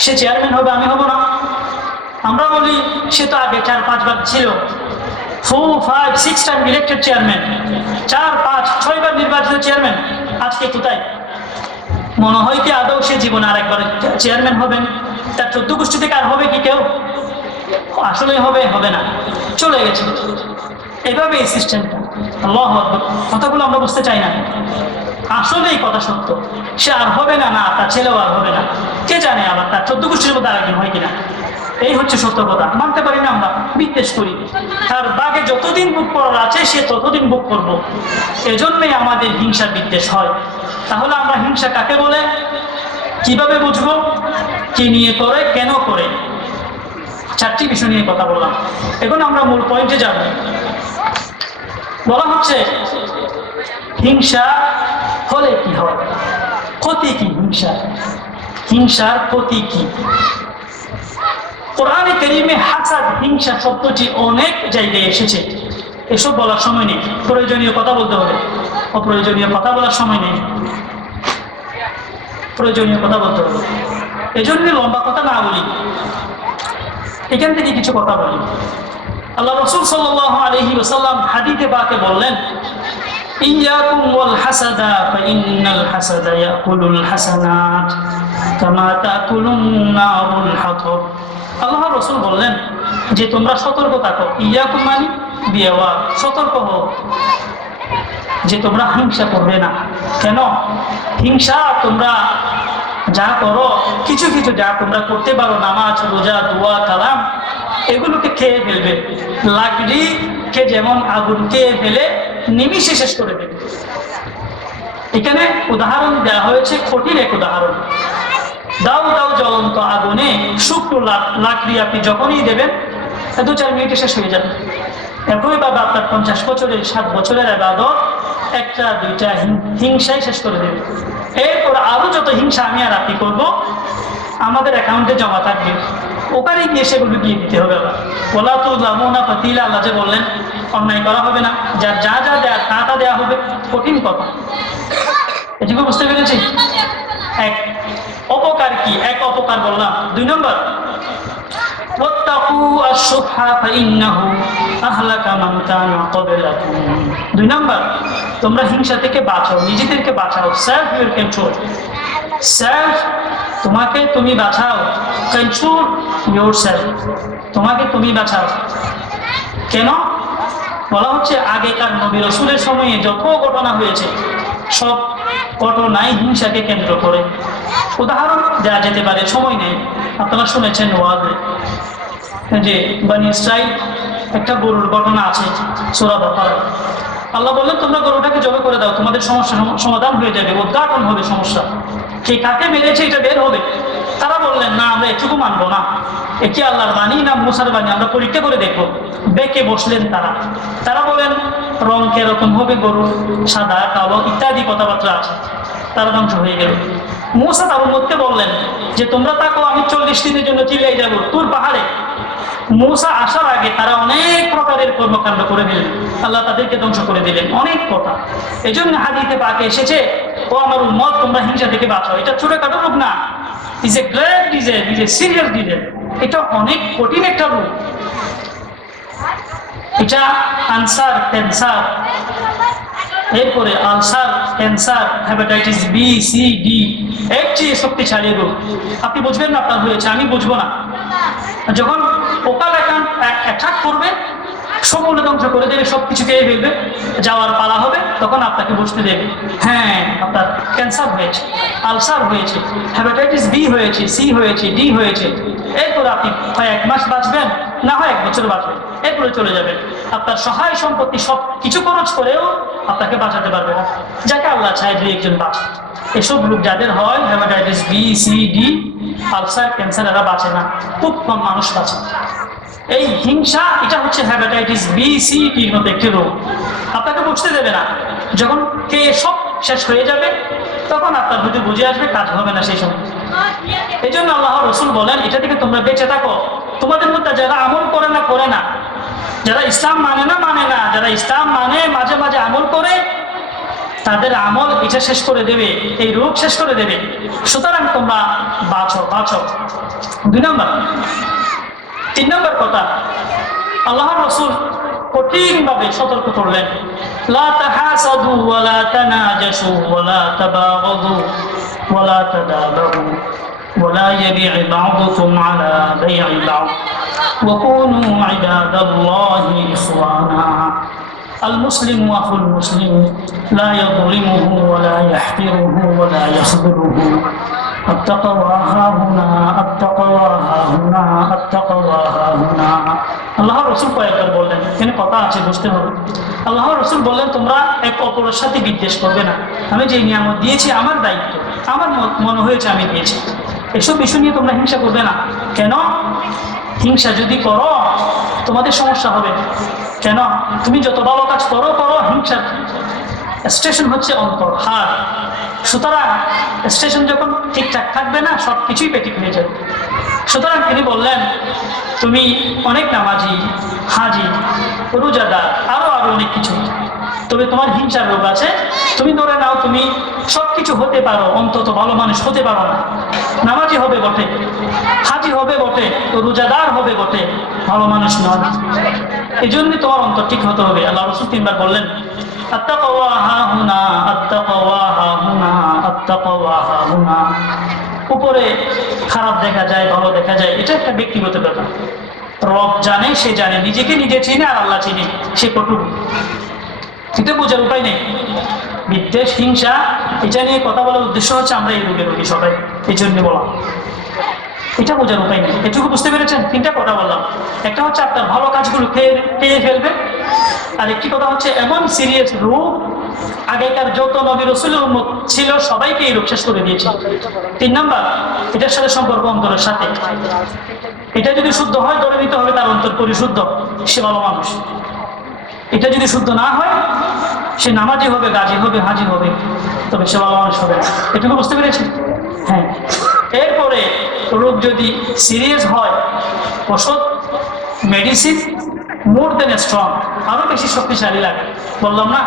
সে চেয়ারম্যান হবে, আমি হব না। আমরা বলি সে তো আগে 4-5 বার ছিল, 4-5-6 টাইম ইলেক্টেড চেয়ারম্যান, 4-5-6 বার নির্বাচিত চেয়ারম্যান, আজকে কোথায়? মনে হয় কি আদৌ সে জীবনে আর একবার চেয়ারম্যান হবেন? তার 14 গোষ্ঠী থেকে আর হবে কি কেউ? আসলে হবে, হবে না, চলে গেছে। এভাবে এই সিস্টেমটা। আল্লাহু আকবার, কথাগুলো আমরা বুঝতে চাই না। আসলে এই কথা সত্য, সে আর হবে না, না তার ছেলেও আর হবে না। কে জানে আবার তার 14 গোষ্ঠীর মধ্যে আরেকজন হয় কিনা। এই হচ্ছে সত্য কথা, মানতে পারি না, আমরা বিদ্বেষ করি। তার বাগে যতদিন বুক করার আছে সে ততদিন বুক করবো, এজন্যই আমাদের হিংসা বিদ্বেষ হয়। তাহলে আমরা হিংসা কাকে বলে, কিভাবে বুঝবো, কি নিয়ে করে, কেন করে? 4টি বিষয় নিয়ে কথা বললাম, এখন আমরা মূল পয়েন্টে যাব। বলা হচ্ছে হিংসা হলে কি হয়, ক্ষতি কি হিংসা, হিংসার ক্ষতি কি? কোরআনে কারীমে হাসাদ, হিংসা শব্দটি অনেক জায়গায় এসেছে। এসব বলার সময় নেই। প্রয়োজনীয় কথা বলতে হবে, অপ্রয়োজনীয় কথা বলার সময় নেই, প্রয়োজনীয় কথা বলতে হবে। এই জন্য লম্বা কথা না বলি, এখান থেকে কিছু কথা বলি। আল্লাহ রাসূল সাল্লাল্লাহু আলাইহি ওয়াসাল্লাম হাদিসে পাকে বললেন, ইয়াকুম ওয়াল হাসাদা ফাইন্নাল হাসাদা ইয়াকুলুল হাসানাত কামা তাকুলুন নারুল হাতব। আল্লাহ রাসূল বললেন যে তোমরা সতর্ক থাকো, ইয়াকুম মানে বিয়াওয়া, সতর্ক হও যে তোমরা হিংসা করবে না। কেন হিংসা? তোমরা যা করো, কিছু কিছু যা তোমরা করতে পারো, নামাজ, রোজা, দোয়া, কালাম, এগুলোকে খেয়ে ফেলবে। লাকড়িকে যেমন আগুনকে ফেলে নিমিষে শেষ করে দেবে। এখানে উদাহরণ দেওয়া হয়েছে, কঠিন এক উদাহরণ। দাও দাও জ্বলন্ত আগুনে শুকনো লাকড়ি আপনি যখনই দেবেন 2-4 মিনিটে শেষ হয়ে যাবে। একইভাবে আপনার 50 বছরের 7 বছরের ইবাদত 1-2টা হিংসাই শেষ করে দেবে। এরপর আরো যত হিংসা আমি আর আপনি করবো আমাদের অ্যাকাউন্টে জমা থাকবে, ওখানে গিয়ে সেগুলো দিয়ে দিতে হবে। আবার ওলা তো লামুনা ফাতিলা, আল্লাহ যে বললেন অন্যায় করা হবে না, যার যা যা দেয়া তা দেওয়া হবে। কঠিন কথা, এটুকু বুঝতে পেরেছি। এক অপকার কি? এক অপকার বললাম। 2 নম্বর ওয়াত্তাকু আশ-শুহা ফাইন্নাহু আহলাকা মান কানা ক্বাবলাকুম। 2 নম্বর তোমরা হিংসা থেকে বাঁচো, নিজেদেরকে বাঁচাও। সেলফ ইউর কন্ট্রোল, সেলফ তোমাকে তুমি বাঁচাও, কন্ট্রোল ইউর সেলফ, তোমাকে তুমি বাঁচাও। কেন বলা হচ্ছে? আগেকার নবী রাসূলের সময়ে যত ঘটনা হয়েছে সব ঘটনাই হিংসাকে কেন্দ্র করে। উদাহরণ দেওয়া যেতে পারে, সময় নেই। আপনারা শুনেছেন ওয়াজে যে বনি ইসরাইল একটা গরুর ঘটনা আছে সূরা বাকারা। আল্লাহ বললেন তোমরা গরুটাকে জবাই করে দাও, তোমাদের সমস্যা সমাধান হয়ে যাবে, উদ্ঘাটন হবে সমস্যা, কে কাকে মেরেছে এটা বের হবে। তারা বললেন না, আমরা এটুকু মানবো না, এ কি আল্লাহর বাণী না মুসার বাণী, আমরা পরীক্ষা করে দেখবো। বেঁকে বসলেন তারা বলেন রং কিরকম হবে গরুর, সাদা কালো ইত্যাদি কথাবার্তা আছে। তারা ধ্বংস হয়ে গেল। মুসা তার উম্মতকে বললেন যে তোমরা থাকো, আমি 40 দিনের জন্য চিল্লাই যাব তুর পাহাড়ে। মুসা আসার আগে তারা অনেক প্রকারের কর্মকাণ্ড করে দিলেন, আল্লাহ তাদেরকে ধ্বংস করে দিলেন। অনেক কথা। এই জন্য হাদিসে পাকে এসেছে, ও আমার উম্মত তোমরা হিংসা থেকে বাঁচো। এটা ছোটখাটো রূপ না, is a great disease, is a serious disease. এটা অনেক কঠিন একটা রূপ। এটা আনসার, ক্যান্সার, এরপরে ulcer, cancer, hepatitis B, C, D, এর চেয়ে শক্তিশালী রোগ। আপনি বুঝবেন না আপনার হয়েছে, আমি বুঝবো না। যখন পোকা অ্যাটাক করবে, সমূলে ধ্বংস করে দেবে, সবকিছু খেয়ে ফেলবে, যাওয়ার পালা হবে, তখন আপনাকে বুঝতে দেবে হ্যাঁ আপনার ক্যান্সার হয়েছে, আলসার হয়েছে, হেপাটাইটিস বি হয়েছে, সি হয়েছে, ডি হয়েছে। এরপরে আপনি হয় 1 মাস বাঁচবেন, না হয় 1 বছর বাঁচবেন, এরপরে চলে যাবেন। আপনার সহায় সম্পত্তি সব কিছু খরচ করেও আপনাকে বাঁচাতে পারবে না, যাকে আল্লাহ চায় 2-1 জন বাঁচে। এসব রোগ যাদের হয়, hepatitis B, C, D, ulcer, cancer, এরা বাঁচে না, খুব কম মানুষ বাঁচে। এই হিংসা এটা হচ্ছে হেপাটাইটিস বি, সি, ডির মতো একটি রোগ। আপনাকে বুঝতে দেবে না, যখন কে সব শেষ হয়ে যাবে তখন আপনার বুঝে বুঝে আসবে, কাজ হবে না সেই সময়। এই জন্য আল্লাহ রাসূল বলেন এটা থেকে তোমরা বেঁচে থাকো। তোমাদের মধ্যে যারা আমল করে না, যারা ইসলাম মানে না, যারা ইসলাম মানে মাঝে মাঝে আমল করে, তাদের আমল এটা শেষ করে দেবে, এই রোগ শেষ করে দেবে। সুতরাং তোমরা বাঁচো। 2 নম্বর। 3 নম্বর কথা, আল্লাহর রাসূল কঠিনভাবে সতর্ক করলেন, লা তাহাসাদু ওয়া লা তানাজাসু ওয়া লা তাবাগাদু ওয়া লা তাদাবারু ওয়া লা ইয়াবি'u বা'দুকুম আলা বাই'i বা'দ ওয়া কুনু ইবাদাল্লাহি ইখওয়ানা। المسلم أخو المسلم لا يظلمه ولا يحقره ولا يخذله التقوى ها هنا التقوى ها هنا التقوى ها هنا। আল্লাহর রাসূল কয়েকবার বললেন, এখানে কথা আছে বুঝতে হবে। আল্লাহর রাসূল বললেন তোমরা এক অপরের সাথে বিদ্বেষ করবে না, আমি যে নিয়ামত দিয়েছি আমার দায়িত্ব, আমার মনে হয়েছে আমি দিয়েছি, এসব বিষয় নিয়ে তোমরা হিংসা করবে না। কেন? হিংসা যদি করো তোমাদের সমস্যা হবে। কেন? তুমি যত ভালো কাজ করো, হিংসার স্টেশন হচ্ছে অন্তর, হার। সুতরাং স্টেশন যখন ঠিকঠাক থাকবে না, সব কিছুই পেটিক হয়ে যাবে। সুতরাং তিনি বললেন, তুমি অনেক নামাজি, হাজি, রোজাদার, আরো অনেক কিছু, তবে তোমার হিংসার রোগ আছে। তুমি ধরে নাও তুমি সবকিছু হতে পারো, অন্তত ভালো মানুষ হতে পারো না। নামাজি হবে বটে, হাজি হবে বটে, রোজাদার হবে বটে, ভালো মানুষ নয়। এই জন্য তোমার অন্তর ঠিক হতে হবে। আল্লাহ রাসূল 3 বার বললেন, আত্তাকওয়া হাহুনা, আত্তাকওয়া হাহুনা, আত্তাকওয়া হাহুনা। উপরে খারাপ দেখা যায়, ভালো দেখা যায়, এটা একটা ব্যক্তিগত ব্যাপার। রব জানে, সে জানে, নিজেকে নিজে চিনে আর আল্লাহ চিনে, সে কটুক। এটা বোঝার উপায় নেই। বিদ্বেষ, হিংসা, এটা নিয়ে কথা বলার উদ্দেশ্য হচ্ছে আমরা এই রোগে রোগী সবাই, এই জন্য বলা। এটা বোঝার উপায় নেই। এটুকু বুঝতে পেরেছেন? 3টা কথা বললাম। একটা হচ্ছে আপনার ভালো কাজগুলো পেয়ে ফেলবে, আর একটি কথা হচ্ছে এমন সিরিয়াস রোগ, আগেকার যত নবী রাসূলের উম্মত ছিল সবাইকে এই রোগ শেষ করে দিয়েছে। 3 নাম্বার, এটার সাথে সম্পর্ক অন্তরের সাথে। এটা যদি শুদ্ধ হয়, ধরে নিতে হবে তার অন্তর পরিশুদ্ধ, সে ভালো মানুষ। এটা যদি শুদ্ধ না হয়, সে নামাজি হবে, গাজী হবে, হাজি হবে, তবে সে ভালো মানুষ হবে না। এটুকু বুঝতে পেরেছি? হ্যাঁ। এরপরে রোগ যদি সিরিয়াস হয়, ওষুধ, মেডিসিন মোর দেন স্ট্রং, আরো বেশি শক্তিশালী লাগে। বললাম না,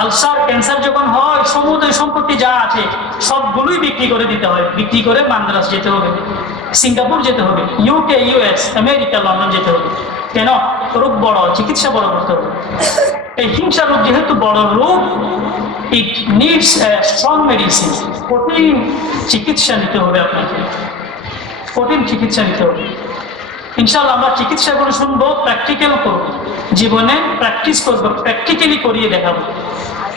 আলসার, ক্যান্সার যখন হয়, সমুদ্র সম্পত্তি যা আছে সবগুলোই বিক্রি করে দিতে হয়। বিক্রি করে মান্দ্রাজ যেতে হবে, সিঙ্গাপুর যেতে হবে, ইউকে, ইউএস, আমেরিকা, লন্ডন যেতে হবে। কেন? রোগ বড়, চিকিৎসা বড় করতে হবে। এই হিংসা রোগ যেহেতু বড় রোগ, ইট নিডস স্ট্রং মেডিসিন। কঠিন চিকিৎসা নিতে হবে আপনাকে, কঠিন চিকিৎসা নিতে হবে। ইনশাআল্লাহ আমরা চিকিৎসাগুলো শুনবো, প্র্যাকটিক্যাল করবো, জীবনে প্র্যাকটিস করবো, প্র্যাকটিক্যালি করিয়ে দেখাবো।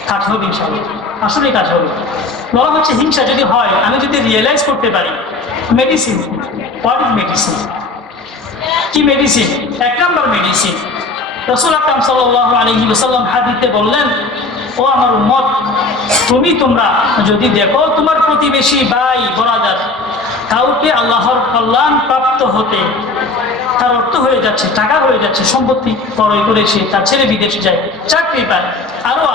কাজ হবে ইনশাআল্লাহ, আসলেই কাজ হবে। বলা হচ্ছে হিংসা যদি হয়, আমি যদি রিয়েলাইজ করতে পারি, মেডিসিন, হোয়াট ইজ মেডিসিন? কি মেডিসিন? 1 নম্বর মেডিসিন, রাসূল আকরাম সাল্লাল্লাহু আলাইহি ওয়াসাল্লাম হাদিসে বললেন, ও আমার উম্মত, তোমরা যদি দেখো তোমার প্রতিবেশী ভাই ব্রাদার কাউকে আল্লাহর কল্যাণ প্রাপ্ত হতে, তার অর্থ হয়ে যাচ্ছে, টাকা হয়ে যাচ্ছে, সম্পত্তি বড়ই করেছে, তার ছেলে বিদেশে যায়, চাকরি পায়, আরো,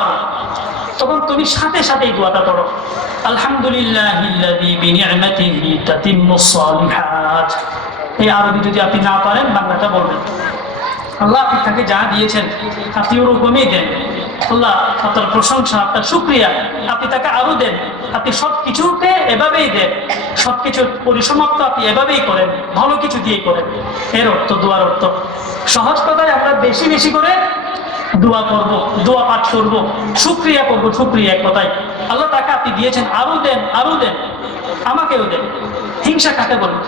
তখন তুমি সাথে সাথে এই দোয়াটা পড়ো, আলহামদুলিল্লাহিল্লাযী বিনি'মাতিহি তাতিম্মুস সালিহাত। এই আরবি যদি আপনি না পারেন, বাংলাটা বলবেন। আল্লাহ আপনি তাকে যা দিয়েছেন আপনি ওরকমই দেন। আল্লাহ আপনার প্রশংসা, আপনার শুকরিয়া, আপনি তাকে আরো দেন। আপনি সব কিছুকে এভাবেই দেন, সবকিছুর পরিসমাপ্ত আপনি এভাবেই করেন, ভালো কিছু দিয়ে করেন। এর অর্থ, দোয়ার অর্থ সহজ কথায়, আমরা বেশি বেশি করে দোয়া করব, দোয়া পাঠ করব, শুকরিয়া করব। শুকরিয়া এক কথায়, আল্লাহ তাকে আপনি দিয়েছেন, আরো দেন, আরো দেন, আমাকেও দেন। হিংসা কাকে বলে?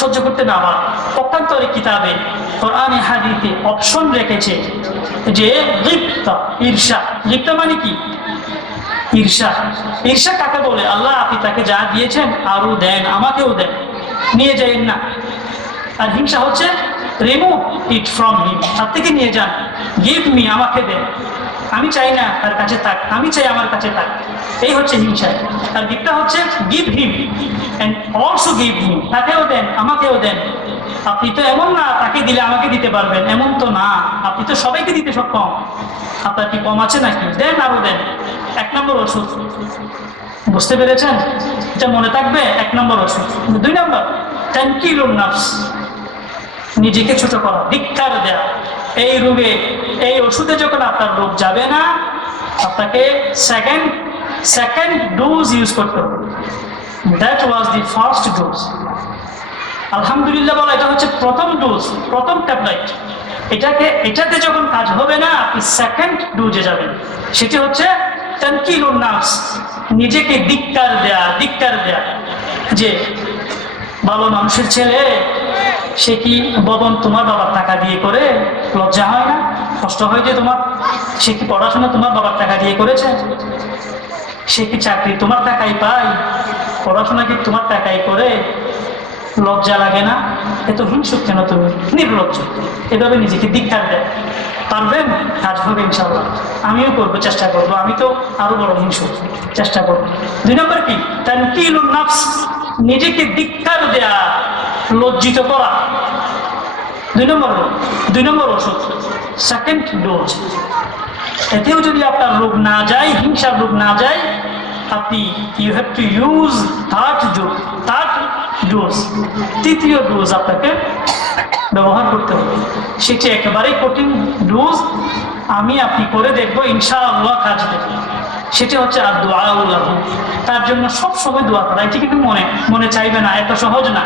সহ্য করতে না পারা। পক্ষান্তরে কিতাবে, কোরআনে, হাদিসে অপশন রেখেছে যে গিবতা, ঈর্ষা। গিবতা মানে কি? ঈর্ষা। ঈর্ষা কাকে বলে? আল্লাহ আপনি তাকে যা দিয়েছেন আরো দেন, আমাকেও দেন, নিয়ে যাইন না। আর হিংসা হচ্ছে রিমুভ ইট ফ্রম হিম, তার থেকে নিয়ে যান। গিভ মি, আমাকে দেন, আমি চাই না তার কাছে থাক, আমি চাই আমার কাছে থাক। এই হচ্ছে হিংসা। আর গিফটটা হচ্ছে give him and also give me, তাকেও দেন, আমাকেও দেন। আপনি তো এমন না তাকে দিলে আমাকে দিতে পারবেন, এমন তো না। আপনি তো সবাইকে দিতে সক্ষম, আপনার কি কম আছে নাকি? দেন, আরো দেন। 1 নম্বর ওষুধ। বুঝতে পেরেছেন? এটা মনে থাকবে, 1 নম্বর ওষুধ। 2 নম্বর, তানকিলুন নাফস, নিজেকে ছোট করা, ধিক্কার দেয়া। এই রোগে, এই ওষুধে যখন আপনার রোগ যাবে না, আপনাকে সেকেন্ড ডোজ ইউজ করতে হবে। That was the first dose. আলহামদুলিল্লাহ বলা, এটা হচ্ছে প্রথম ডোজ, প্রথম ট্যাবলেট। এটাতে যখন কাজ হবে না, আপনি সেকেন্ড ডোজে যাবেন। সেটি হচ্ছে তানকিলুন নাফস, নিজেকে ধিক্কার দেয়া, যে ভালো মানুষের ছেলে, সে কি বদন তোমার বাবার টাকা দিয়ে করে? লজ্জা হয় না? কষ্ট হয় যে তোমার? সে কি পড়াশোনা তোমার বাবার টাকা দিয়ে করেছে? সে কি চাকরি তোমার টাকাই পায়? পড়াশোনা কি তোমার টাকাই করে? লজ্জা লাগে না? এত হিংসুক কেন তুমি? নির্লজ্জ। এভাবে নিজেকে ধিক্কার দেয়। পারবেন? কাজ হবে ইনশাআল্লাহ। আমিও করবো, চেষ্টা করবো। আমি তো আরো বড় হিংসুক, চেষ্টা করবো। 2 নম্বর কি? তানকিলুন নাফস, নিজেকে ধিক্কার দেয়া, লজ্জিত করা। 2 নম্বর ওষুধ, সেকেন্ড ডোজ। এতেও যদি আপনার রোগ না যায়, হিংসার রোগ না যায়, আপনি you have to use third dose, তৃতীয় ডোজ আপনাকে ব্যবহার করতে হবে। সেটি একেবারেই কঠিন ডোজ, আমি আপনি করে দেখবো, ইনশাআল্লাহ কাজ দেবে। সেটি হচ্ছে আর দোয়া লাহু, তার জন্য সবসময় দোয়া করা। এটি কিন্তু মনে চাইবে না, এত সহজ না।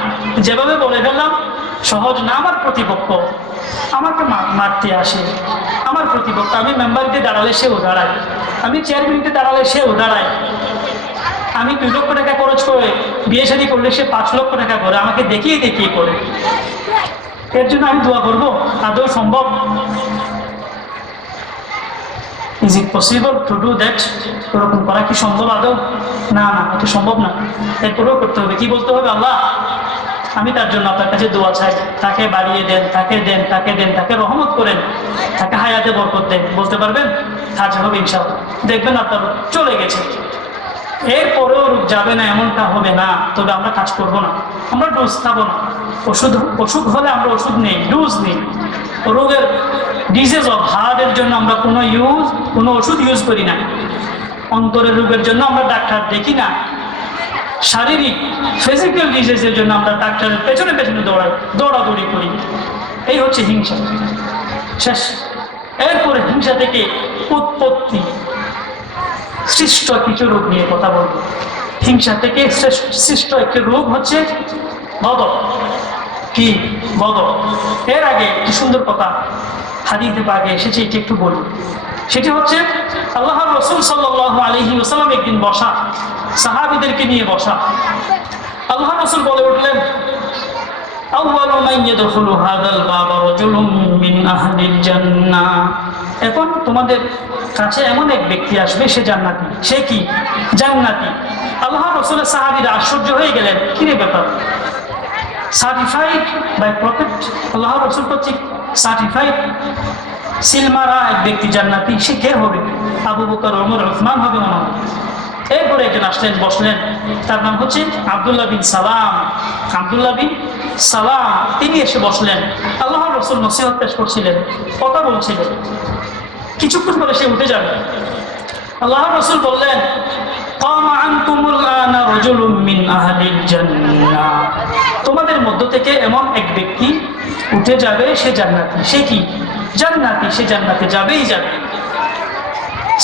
যেভাবে বলে ফেললাম সহজ না। আমার প্রতিপক্ষ আমাকে মারতে আসে, আমার প্রতিপক্ষ, আমি মেম্বারিতে দাঁড়ালে সেও দাঁড়ায়, আমি চেয়ারম্যানতে দাঁড়ালে সেও দাঁড়ায়, আমি 2 লক্ষ টাকা খরচ করে বিয়ে শাদী করলে সে 5 লক্ষ টাকা করে, আমাকে দেখিয়ে দেখিয়ে করে। এর জন্য আমি দোয়া করবো? আদৌ সম্ভব? Is it possible to do that? ওরকম করা কি সম্ভব আদৌ? না না, এটা সম্ভব না। এরপরেও করতে হবে। কি বলতে হবে? আল্লাহ, আমি তার জন্য আপনার কাছে দোয়া চাই, তাকে বাড়িয়ে দেন, তাকে দেন, তাকে দেন, তাকে রহমত করেন, তাকে হায়াতে বরকত দেন। বলতে পারবেন? কাজ হবে ইনশাআল্লাহ। দেখবেন আপনার চলে গেছে। এরপরেও রোগ যাবে না এমনটা হবে না, তবে আমরা কাজ করব না, আমরা ডোজ খাবো না। অসুখ হলে আমরা ওষুধ নেই, ডোজ নেই। রোগের ডিজিজ অফ হার্টের জন্য আমরা কোনো ওষুধ ইউজ করি না। অন্তরের রোগের জন্য আমরা ডাক্তার দেখি না। শারীরিক ফিজিক্যাল ডিজিজের জন্য আমরা ডাক্তারের পেছনে পেছনে দৌড়াদৌড়ি করি। এই হচ্ছে হিংসা। শেষ। এরপরে হিংসা থেকে উৎপত্তি সৃষ্ট কিছু রোগ নিয়ে কথা বলব। হিংসা থেকে সৃষ্ট একটি রোগ হচ্ছে গদব। কি গদব? এর আগে কি সুন্দর কথা হাদিসে পাকে এসেছে, এটি একটু বলি। সেটি হচ্ছে আল্লাহর রাসূল সাল্লাল্লাহু আলাইহি ওয়াসাল্লাম একদিন বসা, সাহাবীদেরকে নিয়ে বসা। আল্লাহর রাসূল বলে উঠলেন, আউয়ালু মান ইয়াদখুলু হাযাল বাবা রাজুলুম মিন আহলিল জান্নাহ। এখন তোমাদের কাছে এমন এক ব্যক্তি আসবে, সে জান্নাতি। সে কি? জান্নাতি। আল্লাহর রাসূলের সাহাবীরা আশ্চর্য হয়ে গেলেন, কি রে ব্যাপার? সার্টিফাইড বাই প্রফেট, আল্লাহর রাসূল কর্তৃক সার্টিফাইড সিলমারা এক ব্যক্তি জান্নাতি, সে কে হবে? আবু বকর, ওমর, উসমান হবে না? এরপরে একজন আসলেন, বসলেন, তার নাম হচ্ছে আব্দুল্লাহ বিন সালাম। আব্দুল্লাহ বিন সালাম তিনি এসে বসলেন। আল্লাহর রাসূল নসিহত পেশ করছিলেন, কথা বলছিলেন। কিছুক্ষণ পরে সে উঠে যাবে। আল্লাহর রাসূল বললেন, কামা আনতুমুল আনা রাজুলুম মিন আহলিল জান্নাহ। তোমাদের মধ্য থেকে এমন এক ব্যক্তি উঠে যাবে, সে জান্নাতি। সে কি? জান্নাতি। সে জান্নাতে যাবেই যাবে।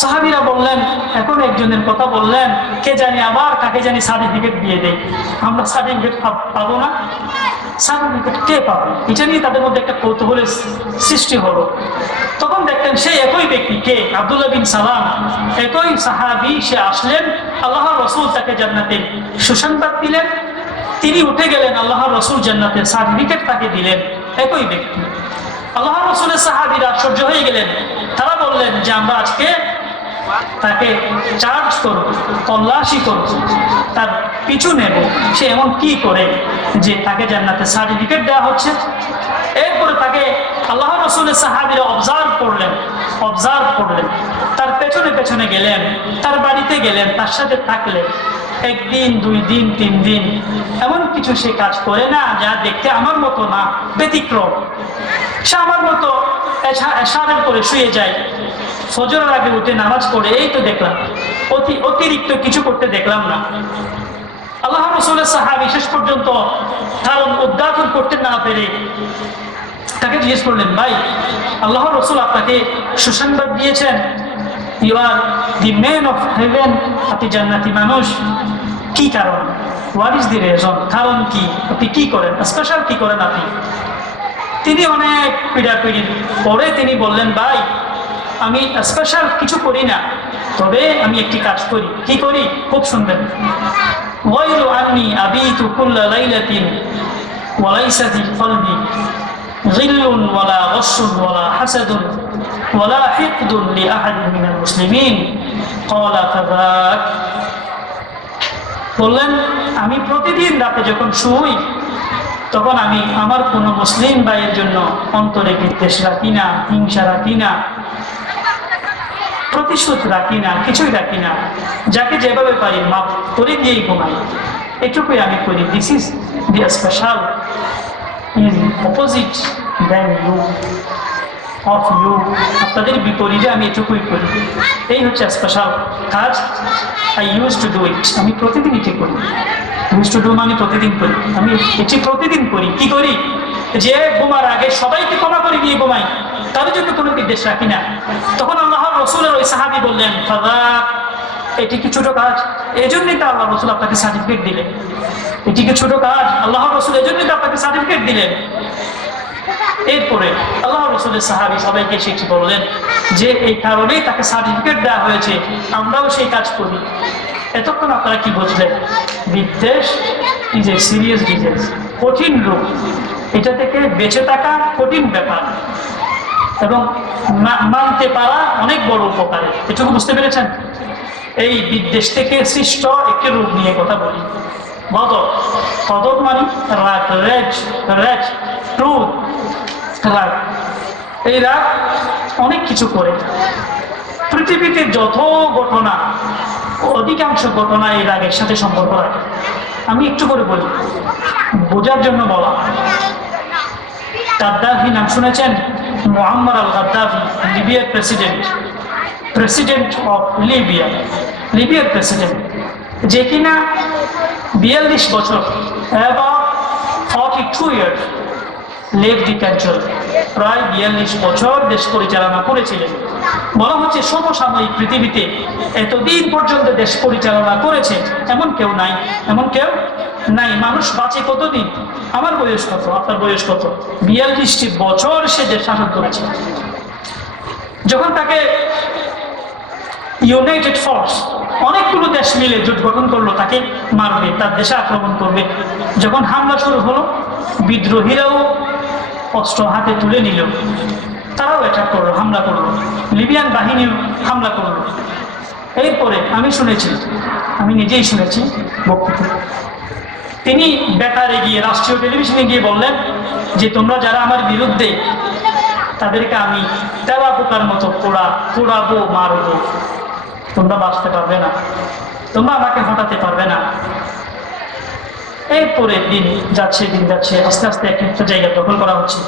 সাহাবীরা বললেন, এখন একজনের কথা বললেন, কে জানি আবার কাকে জানি সার্টিফিকেট দিয়ে দেয়, আমরা সার্টিফিকেট পাবো না। সার্টিফিকেট কে পাবে? এটা নিয়ে তাদের মধ্যে একটা কৌতূহলের সৃষ্টি হলো। তখন দেখলেন সেই একই ব্যক্তি, কে? আব্দুল্লাহ বিন সালাম, একই সাহাবী। সে আসলেন, আল্লাহর রাসূল তাকে জান্নাতের সুসংবাদ দিলেন। তিনি উঠে গেলেন, আল্লাহর রাসূল জান্নাতের সার্টিফিকেট তাকে দিলেন। একই ব্যক্তি। আল্লাহর রাসূলের সাহাবীরা আশ্চর্য হয়ে গেলেন। তারা বললেন যে আমরা আজকে তাকে চার্জ করব, তল্লাশি করব, তার পিছু নেব, সে এমন কি করে যে তাকে জান্নাতের সার্টিফিকেট দেওয়া হচ্ছে। এরপরে তাকে আল্লাহর রাসূলের সাহাবীরা অবজার্ভ করলেন, তার পেছনে পেছনে গেলেন, তার বাড়িতে গেলেন, তার সাথে থাকলেন। 1 দিন, 2 দিন, 3 দিন, এমন কিছু সে কাজ করে না যা দেখতে আমার মতো না, ব্যতিক্রম। সে আমার মতো এশারের পরে শুয়ে যায়, ফজরের আগে উঠে নামাজ পড়ে, এই তো দেখলাম। অতিরিক্ত কিছু করতে দেখলাম না। আল্লাহর রাসূলের সাহাবী শেষ পর্যন্ত কারণ উদ্ঘাটন করতে না পেরে তাকে জিজ্ঞেস করলেন, ভাই, আল্লাহর রাসূল আপনাকে সুসংবাদ দিয়েছেন, you are the man of heaven, আপনি জান্নাতি মানুষ। কি কারণ? What is the reason? কারণ কি? আপনি কি করেন? স্পেশাল কি করেন আপনি? তিনি অনেক পিড়াপিড়ি পরে তিনি বললেন, ভাই, আমি স্পেশাল কিছু করি না, তবে আমি একটি কাজ করি। কি করি? খুব শুনবেন। ওয়াইলু আন্নী আবিতু কুল্লা লাইলাতিন ওয়া লাইসা ফি কলবি গিল্লুন ওয়ালা গশশুন ওয়ালা হাসাদুন ওয়ালা হিকদুন লিআহাদিন মিনাল মুসলিমিন। ক্বালা কাযাক। বললেন, আমি প্রতিদিন রাতে যখন শুই তখন আমি আমার কোনো মুসলিম ভাইয়ের জন্য অন্তরে বিদ্বেষ রাখি না, হিংসা রাখি না, প্রতিশোধ রাখি না, কিছুই রাখি না। যাকে যেভাবে পারি মাফ করে দিয়েই ঘুমাই, এটুকুই আমি করি। This is the special in opposite than you. Of you, আপনাদের বিপরীতে আমি এটুকুই করি। এই হচ্ছে স্পেশাল কাজ। I use to do it, আমি প্রতিদিন এটি করি। ইউজ টু ডু মানে প্রতিদিন করি, আমি এটি প্রতিদিন করি। কি করি? যে ঘুমার আগে সবাইকে ক্ষমা করে দিয়ে ঘুমাই, তাদের জন্য কোনো নির্দেশ রাখি না। তখন আল্লাহর রাসূলের ওই সাহাবী বললেন, ফাদা, এটি কি ছোট কাজ? এই জন্যই তো আল্লাহ রাসূল আপনাকে সার্টিফিকেট দিলেন। এটি কি ছোট কাজ? আল্লাহর রাসূল এই জন্যই তো আপনাকে সার্টিফিকেট দিলেন। এরপরে আল্লাহ রাসূলের সাহাবী সবাইকে সেটি বললেন যে এই কারণেই তাকে সার্টিফিকেট দেওয়া হয়েছে, আমরাও সেই কাজ করি। এতক্ষণ আপনারা কি বুঝলেন? বিদ্বেষ ইজ এ সিরিয়াস ডিজিজ, কঠিন রোগ। এটা থেকে বেঁচে থাকা কঠিন ব্যাপার এবং মানতে পারা অনেক বড় উপকারে। এটুকু বুঝতে পেরেছেন? এই বিদ্বেষ থেকে সৃষ্ট একটি রোগ নিয়ে কথা বলি। গদব, গদব মানে রাগ, রেজ, ক্রোধ, রাগ। এই রাগ অনেক কিছু করে। পৃথিবীতে যত ঘটনা, অধিকাংশ ঘটনা এই রাগের সাথে সম্পর্ক রাখে। আমি একটু করে বলি, বোঝার জন্য বলা। গাদ্দাফি নাম শুনেছেন? মুআম্মার আল গাদ্দাফি, লিবিয়ার প্রেসিডেন্ট অফ লিবিয়ার প্রেসিডেন্ট, যে কিনা 42 বছর, about 42 years left the control, প্রায় 42 বছর দেশ পরিচালনা করেছিলেন। বলা হচ্ছে সমসাময়িক পৃথিবীতে এতদিন পর্যন্ত দেশ পরিচালনা করেছে এমন কেউ নাই, এমন কেউ নাই। মানুষ বাঁচে কতদিন? আমার বয়স কত, আপনার বয়স কত? 42টি বছর সে দেশ শাসন করেছে। যখন তাকে ইউনাইটেড ফোর্স, অনেকগুলো দেশ মিলে জোট গঠন করলো তাকে মারবে, তার দেশে আক্রমণ করবে, যখন হামলা শুরু হলো, বিদ্রোহীরাও অস্ত্র হাতে তুলে নিল, তারাও অ্যাটাক করলো, হামলা করলো, লিবিয়ান বাহিনীও হামলা করলো। এরপরে আমি শুনেছি, আমি নিজেই শুনেছি বক্তব্য, তিনি বেতারে গিয়ে, রাষ্ট্রীয় টেলিভিশনে গিয়ে বললেন যে তোমরা যারা আমার বিরুদ্ধে, তাদেরকে আমি তেলা পোকার মতো পোড়াবো, মারবো, তোমরা বাঁচতে পারবে না, তোমরা আমাকে হটাতে পারবে না। এরপরে দিন যাচ্ছে, আস্তে আস্তে একটা জায়গা দখল করা হচ্ছে।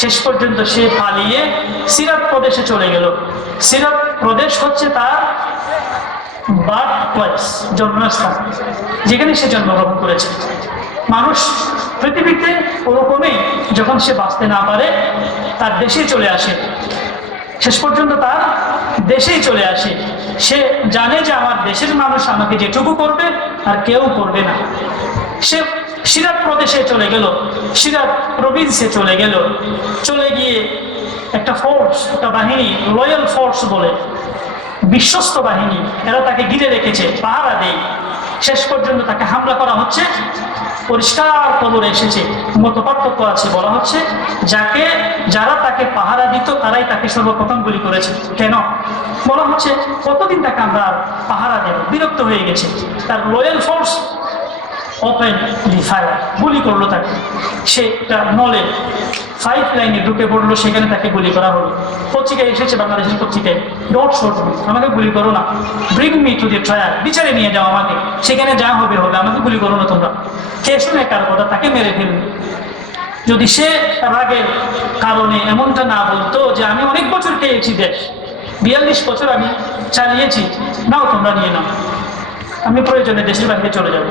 শেষ পর্যন্ত সে পালিয়ে সিরাত প্রদেশে চলে গেল। সিরাত প্রদেশ হচ্ছে তার বার্থ প্লেস, জন্মস্থান, যেখানে সে জন্মগ্রহণ করেছে। মানুষ পৃথিবীতে ওরকমই, যখন সে বাঁচতে না পারে তার দেশে চলে আসে, শেষ পর্যন্ত তার দেশেই চলে আসে। সে জানে যে আমার দেশের মানুষ আমাকে যেটুকু করবে আর কেউ করবে না। সে সিরাত প্রদেশে চলে গেল, সিরাত প্রভিন্সে চলে গেল, চলে গিয়ে একটা ফোর্স, একটা বাহিনী, লয়াল ফোর্স বলে, বিশ্বস্ত বাহিনী, এরা তাকে ঘিরে রেখেছে, পাহারা দেয়। শেষ পর্যন্ত তাকে হামলা করা হচ্ছে। পরিষ্কার খবর এসেছে, মত পার্থক্য আছে। বলা হচ্ছে যারা তাকে পাহারা দিত তারাই তাকে সর্বপ্রথম গুলি করেছে। কেন? বলা হচ্ছে কতদিন তাকে আমরা পাহারা দেব, বিরক্ত হয়ে গেছে। তার লয়াল ফোর্স ওপেনলি ফায়ার, গুলি করলো তাকে। সে একটা নলে 5 লাইনে ঢুকে পড়লো, সেখানে তাকে গুলি করা হলো। পত্রিকায় এসেছে, বাংলাদেশের পত্রিকায়, ডোন্ট শুট মি, আমাকে গুলি করো না, bring me to the trial, বিচারে নিয়ে যাও আমাকে, সেখানে যা হবে হবে, আমাকে গুলি করো না তোমরা। কে শুনে কার কথা? তাকে মেরে ফেলবে। যদি সে রাগের কারণে এমনটা না বলতো যে আমি অনেক বছর খেয়েছি দেশ, 42 বছর আমি চালিয়েছি, নাও তোমরা নিয়ে নাও, আমি প্রয়োজনে দেশের বাইরে চলে যাব,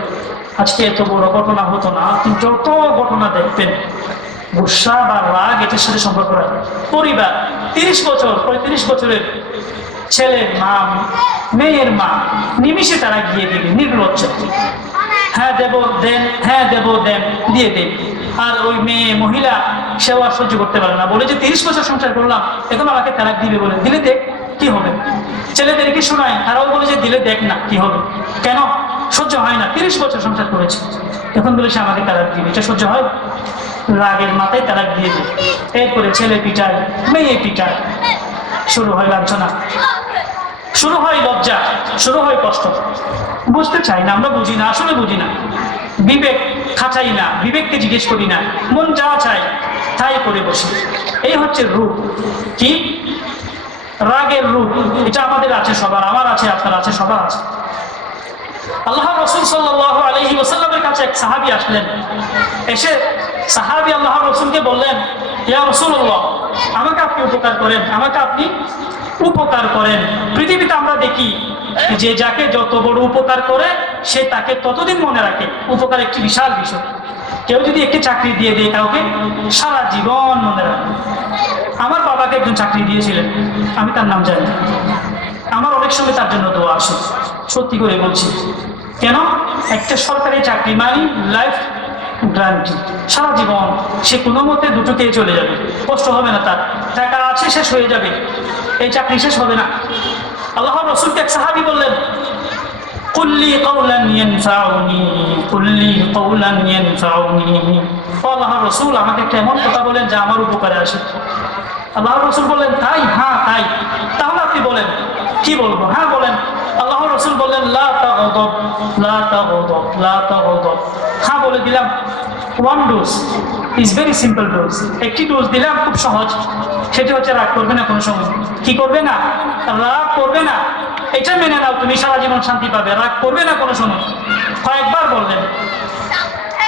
আজকে এত বড় ঘটনা হতো না। কিন্তু যত ঘটনা দেখতেন, গুসা বা রাগ এটার সাথে সম্পর্ক রাখে। পরিবার, 30 বছর 35 বছরের ছেলের মা, মেয়ের মা, নিমিষে তারা গিয়ে দেবে, নির্লজ্জ। হ্যাঁ দেব দেন, হ্যাঁ দেব দেন, দিয়ে দেন। আর ওই মেয়ে মহিলা, সেও আর সহ্য করতে পারে না, বলে যে 30 বছর সংসার করলাম, এখন আমাকে তালাক দিবে, বলে দিলে দেখ কি হবে। ছেলেদেরকে শোনায়, তারাও বলে যে দিলে দেখ না কি হবে। কেন? সহ্য হয় না, 30 বছর সংসার করেছে, এখন বলে সে আমাকে তালাক দিবে, এটা সহ্য হয়? রাগের মাথায় তালাক দিয়ে দেবে। এরপরে ছেলে পিটায়, মেয়ে পিটায়, শুরু হয় লাঞ্ছনা, শুরু হয় লজ্জা, শুরু হয় কষ্ট। বুঝতে চাই না, আমরা বুঝি না, আসলে বুঝি না, বিবেক খাঁচাই না, বিবেককে জিজ্ঞেস করি না, মন যা চাই তাই করে বসি। এই হচ্ছে রূপ। কি? রাগের রূপ। এটা আমাদের আছে সবার, আমার আছে, আপনার আছে, সবার আছে। আল্লাহ রাসূল সাল্লাল্লাহু আলাইহি ওয়াসাল্লামের কাছে এক সাহাবী আসলেন। এসে সাহাবী আল্লাহ রাসূলকে বললেন, ইয়া রাসূলুল্লাহ, আমাকে আপনি উপকার করেন, আমাকে আপনি উপকার করেন। পৃথিবীতে আমরা দেখি যে যাকে যত বড় উপকার করে সে তাকে ততদিন মনে রাখে। উপকার একটি বিশাল বিষয়। কেউ যদি একটি চাকরি দিয়ে দেয় কাউকে, সারা জীবন মনে রাখে। আমার বাবাকে একজন চাকরি দিয়েছিলেন, আমি তার নাম জানি না। আমার অনেক সময় তার জন্য দোয়া আসে, সত্যি করে বলছি। কেন? একটা সরকারি চাকরি মানে লাইফ গ্যারান্টি, সারা জীবন সে কোনো মতে দুটো খেয়ে চলে যাবে, কষ্ট হবে না, তার টাকা আছে, শেষ হয়ে যাবে, এই চাকরি শেষ হবে না। আল্লাহর রাসূলকে এক সাহাবী বললেন, কুল্লি কাওলান ইয়ানফাউনি, কুল্লি কাওলান ইয়ানফাউনি। আল্লাহর রাসূল আমাকে একটা এমন কথা বলেন যা আমার উপকারে আসে। আল্লাহর রাসূল বললেন, তাই? হ্যাঁ তাই। তাহলে আপনি বলেন। কি বলবো? হ্যাঁ বলেন। আল্লাহর রাসূল বললেন, লা তাগদাব, লা তাগদাব, লা তাগদাব। হ্যাঁ বলে দিলাম। One dose is very simple dose. একটি ডোজ দিলাম, খুব সহজ। সেটা হচ্ছে রাগ করবে না কোনো সময়। কি করবে না? রাগ করবে না। এটা মেনে নাও, তুমি সারা জীবন শান্তি পাবে। রাগ করবে না কোনো সময়। কয়েকবার বললেন।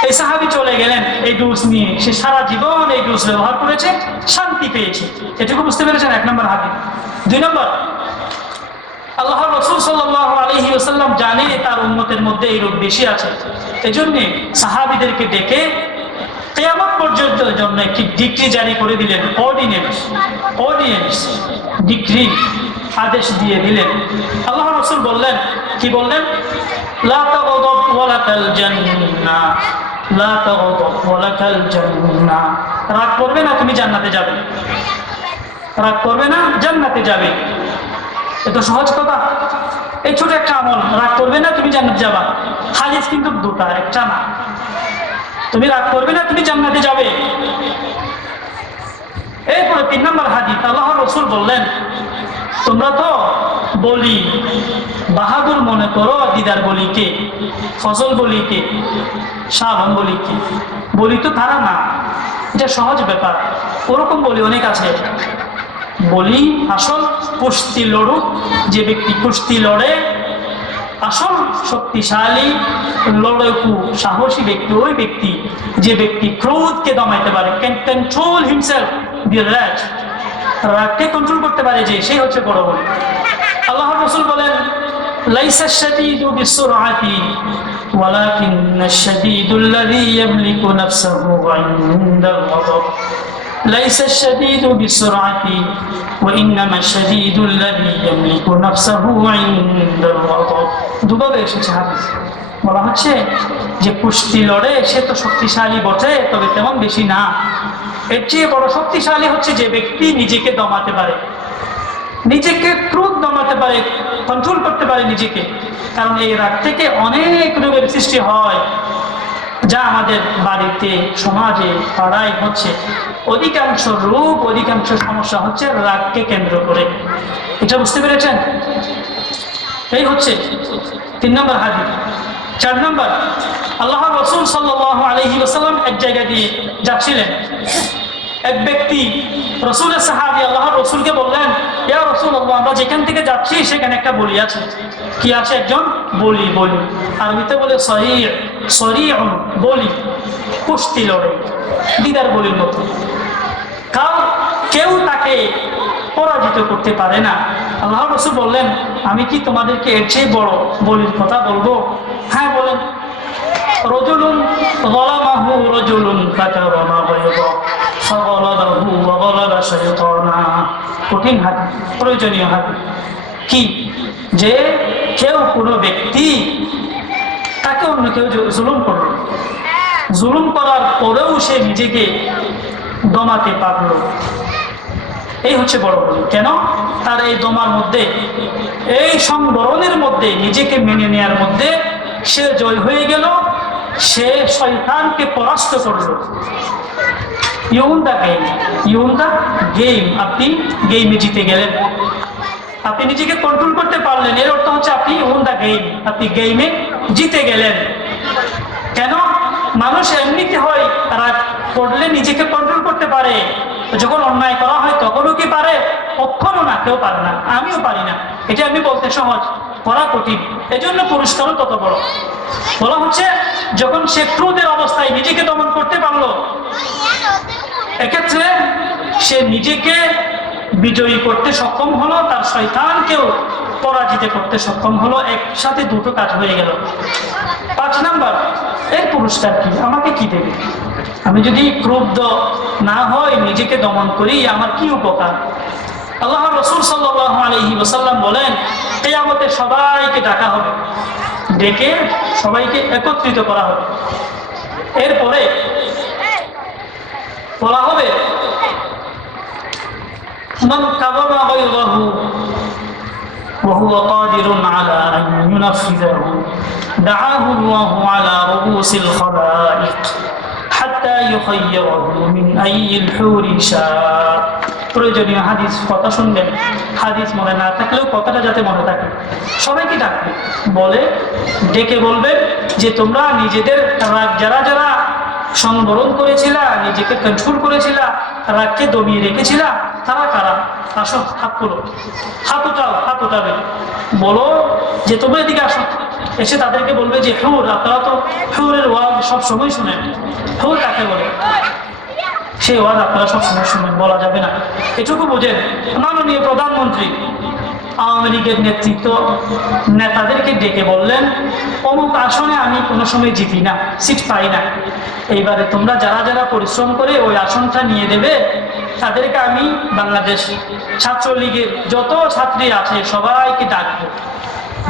এই সাহাবী চলে গেলেন এই ডোজ নিয়ে। সে সারা জীবন এই ডোজ ব্যবহার করেছে, শান্তি পেয়েছে। এটুকু বুঝতে পেরেছেন? এক নম্বর হাদিস। দুই নম্বর, আল্লাহর রাসূল সাল্লাল্লাহু আলাইহি ওয়াসাল্লাম জানে তার উম্মতের মধ্যে এই রোগ বেশি আছে। এজন্য সাহাবীদেরকে ডেকে কিয়ামত পর্যন্তের জন্য একটি ডিক্রি জারি করে দিলেন। অর্ডিন্যান্স ডিক্রি আদেশ দিয়ে দিলেন। আল্লাহর রাসূল বললেন, কি বললেন? লা তাগদাব ওয়ালাকাল জান্নাহ, লা তাগদাব ওয়ালাকাল জান্নাহ। রাগ করবে না, তুমি জান্নাতে যাবে। রাগ করবে না, জান্নাতে যাবে। এত সহজ কথা। এই ছোট একটা আমল, রাগ করবে না, তুমি জান্নাতে যাবা। হাদিস কিন্তু দুটা, একটা না। তুমি রাগ করবে না, তুমি জান্নাতে যাবে। এরপরে 3 নম্বর হাদিস, আল্লাহর রাসূল বললেন, তোমরা তো বলি বাহাদুর মনে করো দিদার বলিকে, ফজল বলিকে, শাহবান বলিকে। বলি তো তারা না, এটা সহজ ব্যাপার। ওরকম বলি অনেক আছে। বলি আসল কুস্তি লড়ুক, যে ব্যক্তি কুস্তি লড়ে, আসল শক্তিশালী লড়াকু সাহসী ব্যক্তি ওই ব্যক্তি যে ব্যক্তি ক্রোধকে দমাইতে পারে, ক্যান কন্ট্রোল হিমসেলফ দি রাগ, রাগকে কন্ট্রোল করতে পারে, যে সে হচ্ছে বড় বলি। আল্লাহর রাসূল বলেন, লাইসা শাদীদু বিসুরআতি ওয়ালাকিন্নাশ শাদীদুল্লাযী ইয়ামলিকু নাফসাহু ইনদাল গাদাব। লাইসা শাদীদু বিসুরআতি ওয়া ইন্নামা শাদীদুল্লাযী ইয়ামলিকু নাফসাহু ইনদাল গাদাব। দুভাবে এসেছে হাদিস। বলা হচ্ছে যে কুস্তি লড়ে সে তো শক্তিশালী বটে, তবে তেমন বেশি না। এর চেয়ে বড় শক্তিশালী হচ্ছে যে ব্যক্তি নিজেকে দমাতে পারে, নিজেকে ক্রোধ দমাতে পারে, কন্ট্রোল করতে পারে নিজেকে। কারণ এই রাগ থেকে অনেক রোগের সৃষ্টি হয়, যা আমাদের বাড়িতে, সমাজে, পাড়ায় হচ্ছে। অধিকাংশ রোগ, অধিকাংশ সমস্যা হচ্ছে রাগকে কেন্দ্র করে। এটা বুঝতে পেরেছেন? এই হচ্ছে 3 নম্বর হাদিস। 4 নম্বর, আল্লাহর রাসূল সাল্লাল্লাহু আলাইহি ওয়াসাল্লাম এক জায়গা দিয়ে যাচ্ছিলেন। এক ব্যক্তি রাসূলের সাহাবী আল্লাহর রাসূলকে বললেন, ইয়া রাসূলুল্লাহ, আমরা যেখান থেকে যাচ্ছি সেখানে একটা বলি আছে। কি আছে? একজন বলি। বলি আরবিতে বলে সরিউন, বলি, কুস্তি লড়ে, দিদার বলির মতো। কেউ তাকে পরাজিত করতে পারে না। আল্লাহর রাসূল বললেন, আমি কি তোমাদেরকে এর চেয়ে বড় বলির কথা বলবো? হ্যাঁ বলেন। রজুলুন যালামাহু রাজুলুন ফাতারামা বাইদা ফাগালাবাহু ওয়া গালাবা শাইতানা। কঠিন হাদিস, প্রয়োজনীয় হাদিস। কি? যে কেউ কোনো ব্যক্তি তাকে অন্য কেউ জুলুম করলো, জুলুম করার পরেও সে নিজেকে দমাতে পারলো, এই হচ্ছে বড় বলি। কেন? তার এই দমার মধ্যে, এই সংবরণের মধ্যে, নিজেকে মেনে নেয়ার মধ্যে সে জয় হয়ে গেল, সে শয়তানকে পরাস্ত করলো। ইউন দা গেম, আপনি গেমে জিতে গেলেন, আপনি নিজেকে কন্ট্রোল করতে পারলেন। এর অর্থ হচ্ছে আপনি ইউন দা গেম, আপনি গেমে জিতে গেলেন। কেন? মানুষ এমনিতে হয় রাগ করলে নিজেকে কন্ট্রোল করতে পারে, যখন অন্যায় করা হয় তখনও কি পারে? কখনো না, কেউ পারে না, আমিও পারি না। এটা আমি বলতে সহজ, করা কঠিন। এজন্য পুরস্কারও তত বড়। বলা হচ্ছে যখন সে ক্রোধের অবস্থায় নিজেকে দমন করতে পারলো, এক্ষেত্রে সে নিজেকে বিজয়ী করতে সক্ষম হলো, তার শয়তানকেও পরাজিত করতে সক্ষম হলো। একসাথে দুটো কাজ হয়ে গেল। 5 নাম্বার, এর পুরস্কার কি? আমাকে কি দেবে? আমি যদি ক্রুদ্ধ না হই, নিজেকে দমন করি, আমার কি উপকার? আল্লাহ রাসূল সাল্লাল্লাহু আলাইহি ওয়াসাল্লাম বলেন, কিয়ামতে সবাইকে ডাকা হবে, ডেকে সবাইকে একত্রিত করা হবে। এরপরে বলা হবে, মান কাযাবা গায়যাহু ওয়া হুয়া কাদিরুন আলা আন ইউনাফিযাহু দাআহু আল্লাহু আলা রুউসিল খালাইক হাত্তা ইউখায়্যিরাহু মিন আইয়িল হুরি শাআ। প্রয়োজনীয় হাদিস, কথা শুনবেন, হাদিস মনে না থাকলেও কথাটা যাতে মনে থাকে। সবাইকে ডাকবে, বলে ডেকে বলবেন যে তোমরা নিজেদের রাগ যারা যারা সংবরণ করেছিলা, নিজেকে কন্ট্রোল করেছিলা, রাগকে দমিয়ে রেখেছিলা, তারা কারা? আসো, হাত তোলো, হাত উঠাও, হাত উঠাবে। বলো যে তোমরা এদিকে আসো। এসে তাদেরকে বলবে যে হুর, আপনারা তো হুরের ওয়াজ সব সময় শুনেন। হুর কাকে বলে? সেই ওয়াজ আপনারা সবসময় শুনেন, বলা যাবে না। এটুকু বোঝেন, মাননীয় প্রধানমন্ত্রী আওয়ামী লীগের নেতৃত্ব নেতাদেরকে ডেকে বললেন, অমুক আসনে আমি কোনো সময় জিতি না, সিট পাই না, এইবারে তোমরা যারা যারা পরিশ্রম করে ওই আসনটা নিয়ে দেবে, তাদেরকে আমি বাংলাদেশ ছাত্রলীগের যত ছাত্রী আছে সবাইকে ডাকবো,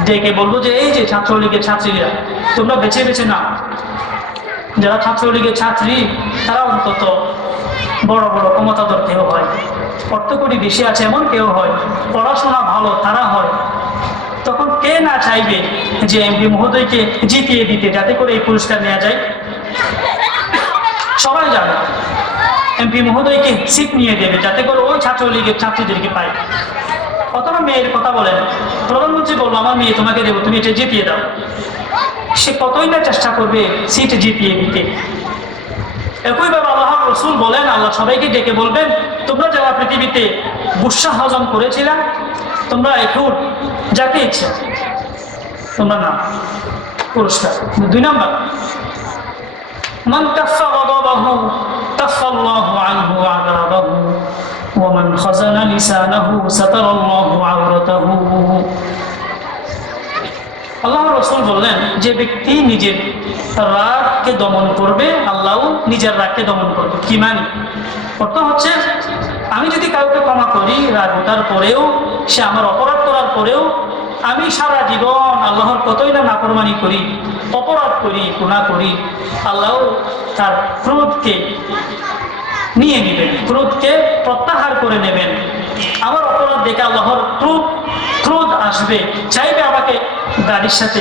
ডেকে বলবো যে এই যে ছাত্রলীগের ছাত্রীরা, তোমরা বেছে বেছে নাও। যারা ছাত্রলীগের ছাত্রী তারা অন্তত বড় বড় ক্ষমতাধর কেউ হয়, অর্থকড়ি বেশি আছে এমন কেউ হয়, পড়াশোনা ভালো তারা হয়। তখন কে না চাইবে যে এমপি মহোদয়কে জিতিয়ে দিতে, যাতে করে এই পুরস্কার নেওয়া যায়? সবাই যাবে, এমপি মহোদয়কে সিট নিয়ে দেবে, যাতে করে ওই ছাত্রলীগের ছাত্রীদেরকে পায়। অথবা মেয়ের কথা বলেন, প্রধানমন্ত্রী বলবো আমার মেয়ে তোমাকে দেবো, তুমি এটা জিতিয়ে দাও। সে কতই না চেষ্টা করবে সিট জিতিয়ে দিতে। একইভাবে আল্লাহ রাসূল বলেন, আল্লাহ সবাইকে ডেকে বলবেন, তোমরা যারা পৃথিবীতে গুসা হজম করেছিলাম, তোমরা এখন যাকে ইচ্ছা তোমরা না, পুরস্কার। 2 নাম্বার, মান কাফা গাদাবাহু কাফাল্লাহু আনহু আযাবাহু ওয়া মান খাযানা লিসানাহু সাতারাল্লাহু আওরাতাহু। আল্লাহ রাসূল বললেন, যে ব্যক্তি নিজের রাগকে দমন করবে, আল্লাহও নিজের রাগকে দমন করবে। কি মানে? অর্থ হচ্ছে, আমি যদি কাউকে ক্ষমা করি, রাগ ওঠার পরেও, সে আমার অপরাধ করার পরেও, আমি সারা জীবন আল্লাহর কতই না নাফরমানি করি, অপরাধ করি, গুনাহ করি, আল্লাহ তার ক্রোধকে নিয়ে নেবেন, ক্রোধকে প্রত্যাহার করে নেবেন। আমার অপরাধ দেখে আল্লাহর ক্রোধ আসবে, চাইবে আমাকে গাড়ির সাথে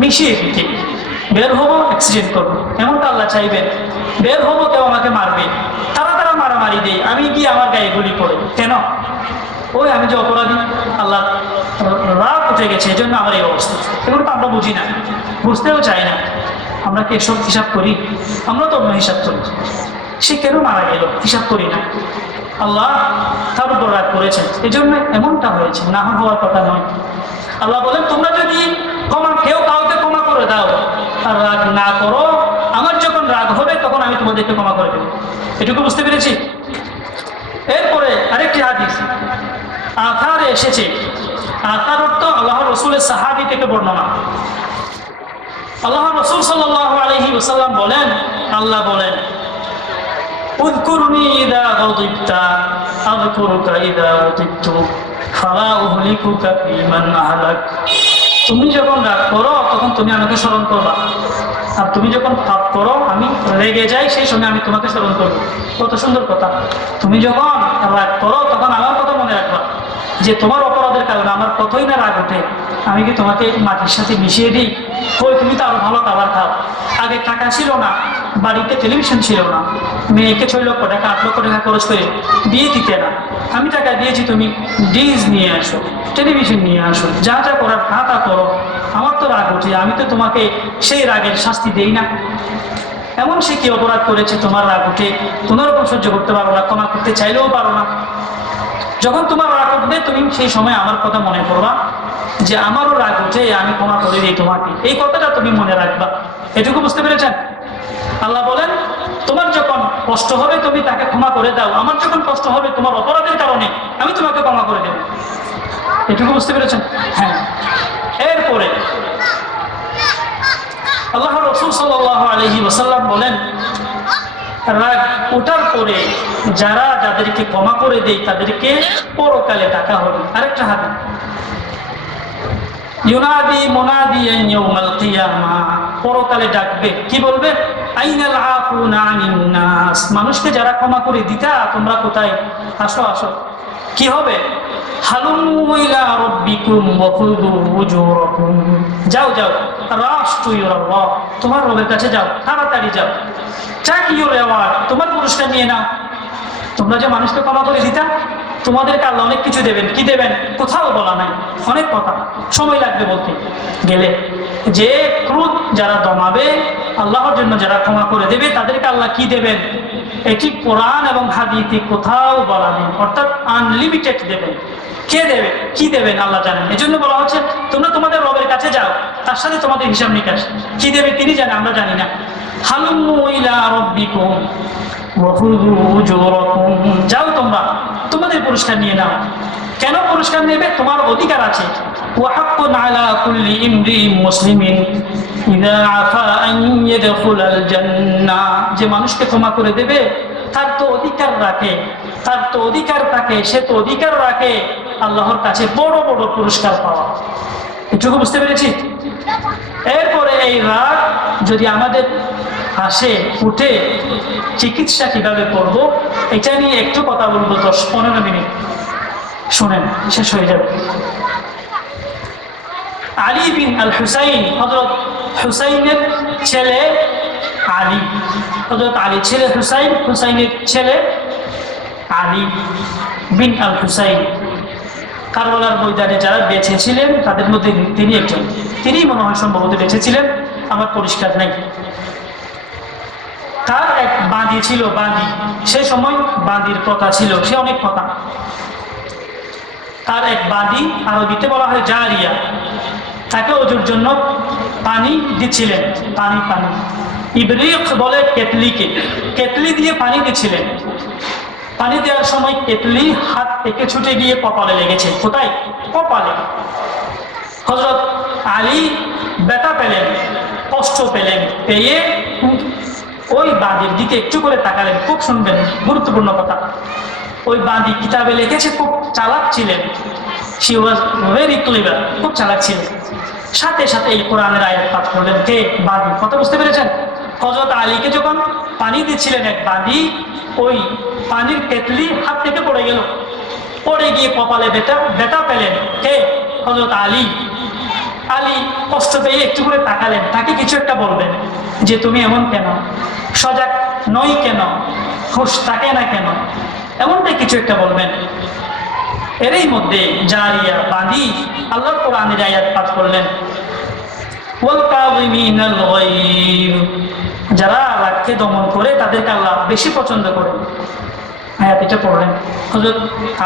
মিশিয়ে দিতে। বের হবো, অ্যাক্সিডেন্ট করবো, এমনটা আল্লাহ চাইবেন। বের হবো, কেউ আমাকে মারবে, তারা মারামারি দেয়, আমি গিয়ে আমার গায়ে গুলি পড়ে। কেন? ওই আমি যে অপরাধী, আল্লাহ রাগ উঠে গেছে, এই জন্য আমার এই অবস্থা। এগুলো তো আমরা বুঝি না, বুঝতেও চাই না। আমরা কি এসব হিসাব করি? আমরা তো অন্য হিসাব করি। সে কেন মারা গেল হিসাব করি না। আল্লাহ তার উপর রাগ করেছেন, এই জন্য এমনটা হয়েছে, না হওয়ার কথা নয়। আল্লাহ বলেন, তোমরা যদি কেউ কাউকে ক্ষমা করে দাও আর রাগ না করো, আমার যখন রাগ হবে তখন আমি তোমাদেরকে ক্ষমা করে দেব। এটুকু বুঝতে পেরেছি? এরপরে আরেকটি হাদিস আথারে এসেছে। আথার অর্থ আল্লাহ রাসূলের সাহাবী থেকে বর্ণনা। আল্লাহ রাসূল সাল্লাল্লাহু আলাইহি ওয়াসাল্লাম বলেন, আল্লাহ বলেন, উযকুরনি ইযা গাদিবতা আযকুরুকা ইযা উতিবতু ফালা উহলিকুকা ফিমান আহলাক। তুমি যখন রাগ করো তখন তুমি আমাকে স্মরণ করবা, আর তুমি যখন পাপ করো, আমি রেগে যাই, সেই সময় আমি তোমাকে স্মরণ করবো। কত সুন্দর কথা! তুমি যখন রাগ করো তখন আমার কথা মনে রাখবা, যে তোমার অপরাধের কারণে আমার কতই না রাগ ওঠে, আমি কি তোমাকে মাটির সাথে মিশিয়ে দিই? কই, তুমি তো আরো ভালো খাবার খাও। আগে টাকা ছিল না, বাড়িতে টেলিভিশন ছিল না, মেয়েকে 6 লক্ষ টাকা 8 লক্ষ টাকা খরচ করে বিয়ে দিতে না, আমি টাকা দিয়েছি, তুমি ডিজ নিয়ে আসো, টেলিভিশন নিয়ে আসো, যা যা করার তা করো। আমার তো রাগ ওঠে, আমি তো তোমাকে সেই রাগের শাস্তি দেই না। এমন সে কি অপরাধ করেছে তোমার রাগ উঠে কোনোরকম সহ্য করতে পারো না, ক্ষমা করতে চাইলেও পারো না? যখন তোমার রাগ উঠবে, তুমি সেই সময় আমার কথা মনে করবা, যে আমারও রাগ উঠে, আমি ক্ষমা করে দিই তোমাকে। এই কথাটা তুমি মনে রাখবা। এটুকু বুঝতে পেরেছেন? আল্লাহ বলেন, তোমার যখন কষ্ট হবে তুমি তাকে ক্ষমা করে দাও, আমার যখন কষ্ট হবে তোমার অপরাধের কারণে আমি তোমাকে ক্ষমা করে দেব। এটুকু বুঝতে পেরেছেন? হ্যাঁ। এরপরে আল্লাহ রাসূল সাল্লাল্লাহু আলাইহি ওয়াসাল্লাম বলেন, রাগ ওঠার পরে যাদেরকে ক্ষমা করে দেয় তাদেরকে পরকালে ডাকা হবে। আরেকটা হাদিস, ইউনাদি মুনাদিয়ান ইয়াউমাল কিয়ামাহ, পরকালে ডাকবে, কি বলবে? আইনাল আফুনা আনিন নাস, মানুষকে যারা ক্ষমা করে দিতা তোমরা কোথায়? আসো আসো। কি হবে? হালুমু ইলা রাব্বিকুম ওয়া খুযু উজুরাকুম, যাও যাও, রাশ টু ইউর রব, তোমার রবের কাছে যাও, তাড়াতাড়ি যাও, টেক ইউর রিওয়ার্ড, তোমার পুরস্কার নিয়ে নাও। তোমরা যে মানুষকে ক্ষমা করে দিতা, তোমাদেরকে আল্লাহ অনেক কিছু দেবেন। কি দেবেন? কোথাও বলা নাই, অনেক কথা, সময় লাগবে বলতে গেলে। যে ক্রোধ যারা দমাবে, আল্লাহর জন্য যারা ক্ষমা করে দেবে, তাদেরকে আল্লাহ কি দেবেন এটি কোরআন এবং হাদিসে কোথাও বলা নেই, অর্থাৎ আনলিমিটেড দেবেন। কে দেবে, কি দেবেন আল্লাহ জানেন। এই জন্য বলা হচ্ছে তোমরা তোমাদের রবের কাছে যাও, তার সাথে তোমাদের হিসাব নিকাশ, কি দেবে তিনি জানেন, আমরা জানি না। হালুমু ইলা রাব্বিকুম ওয়া খুযু উজুরাকুম, যাও তোমরা তোমাদের পুরস্কার নিয়ে নাও। কেন পুরস্কার নেবে? তোমার অধিকার আছে। ওয়া হাক্কুন আলা কুল্লি ইমরিইন মুসলিমিন ইযা আফা আন ইয়াদখুলাল জান্নাহ, যে মানুষকে ক্ষমা করে দেবে তার তো অধিকার রাখে, তার তো অধিকার থাকে, সে তো অধিকার রাখে আল্লাহর কাছে বড় বড় পুরস্কার পাওয়া। এটুকু বুঝতে পেরেছি? এরপরে এই রাগ যদি আমাদের আসে, উঠে, চিকিৎসা কিভাবে করব এটা নিয়ে একটু কথা বলবো, 10-15 মিনিট শুনেন, শেষ হয়ে যাবে। আলী বিন আল হুসাইন, হযরত হুসাইনের ছেলে আলী, হযরত আলী ছেলে হুসাইন, হুসাইনের ছেলে আলী বিন আল হুসাইন, কারবালার ময়দানে যারা বেঁচে ছিলেন তাদের মধ্যে তিনি একজন, তিনি মনে হয় সম্ভবত বেঁচে ছিলেন, আমার পরিষ্কার নাই। তার এক বাঁধি ছিল, বাঁধি, সে সময় বাঁধির কথা ছিল, সে অনেক কথা। তার এক বাঁধি, আরবিতে বলা হয় জারিয়া, তাকে ওজুর জন্য পানি দিচ্ছিলেন, পানি ইবরিক বলে কেতলিকে, কেতলি দিয়ে পানি দিচ্ছিলেন। পানি দেওয়ার সময় কেতলি হাত থেকে ছুটে গিয়ে কপালে লেগেছে। কোথায়? কপালে। হযরত আলী ব্যথা পেলেন, কষ্ট পেলেন, পেয়ে ওই বাঁধির দিকে একটু করে তাকালেন। খুব শুনবেন, গুরুত্বপূর্ণ কথা। ওই বাঁধি কিতাবে লিখেছে খুব চালাক ছিলেন, শি ওয়াজ ভেরি ক্লেভার, খুব চালাক ছিলেন। সাথে সাথে এই কোরআনের আয়াত পাঠ করলেন। কে? বাঁধি। কথা বুঝতে পেরেছেন? হযরত আলীকে যখন পানি দিচ্ছিলেন এক বাঁধি, ওই পানির কেতলি হাত থেকে পড়ে গেল, পড়ে গিয়ে কপালে ব্যথা পেলেন। কে? হযরত আলী। আলী কষ্ট পেয়ে একটু করে তাকালেন, তাকে কিছু একটা বলবেন যে তুমি এমন কেন, সজাগ নই কেন, হুঁশ থাকে না কেন, এমনটাই কিছু একটা বলবেন। এরই মধ্যে জারিয়া বাঁধি আল্লাহর কোরআনের আয়াত পাঠ করলেন, ওয়াল কাযিমিনাল গায়ব, যারা রাগকে দমন করে তাদেরকে আল্লাহ বেশি পছন্দ করেন। আয়াত এটা পড়লেন। হযরত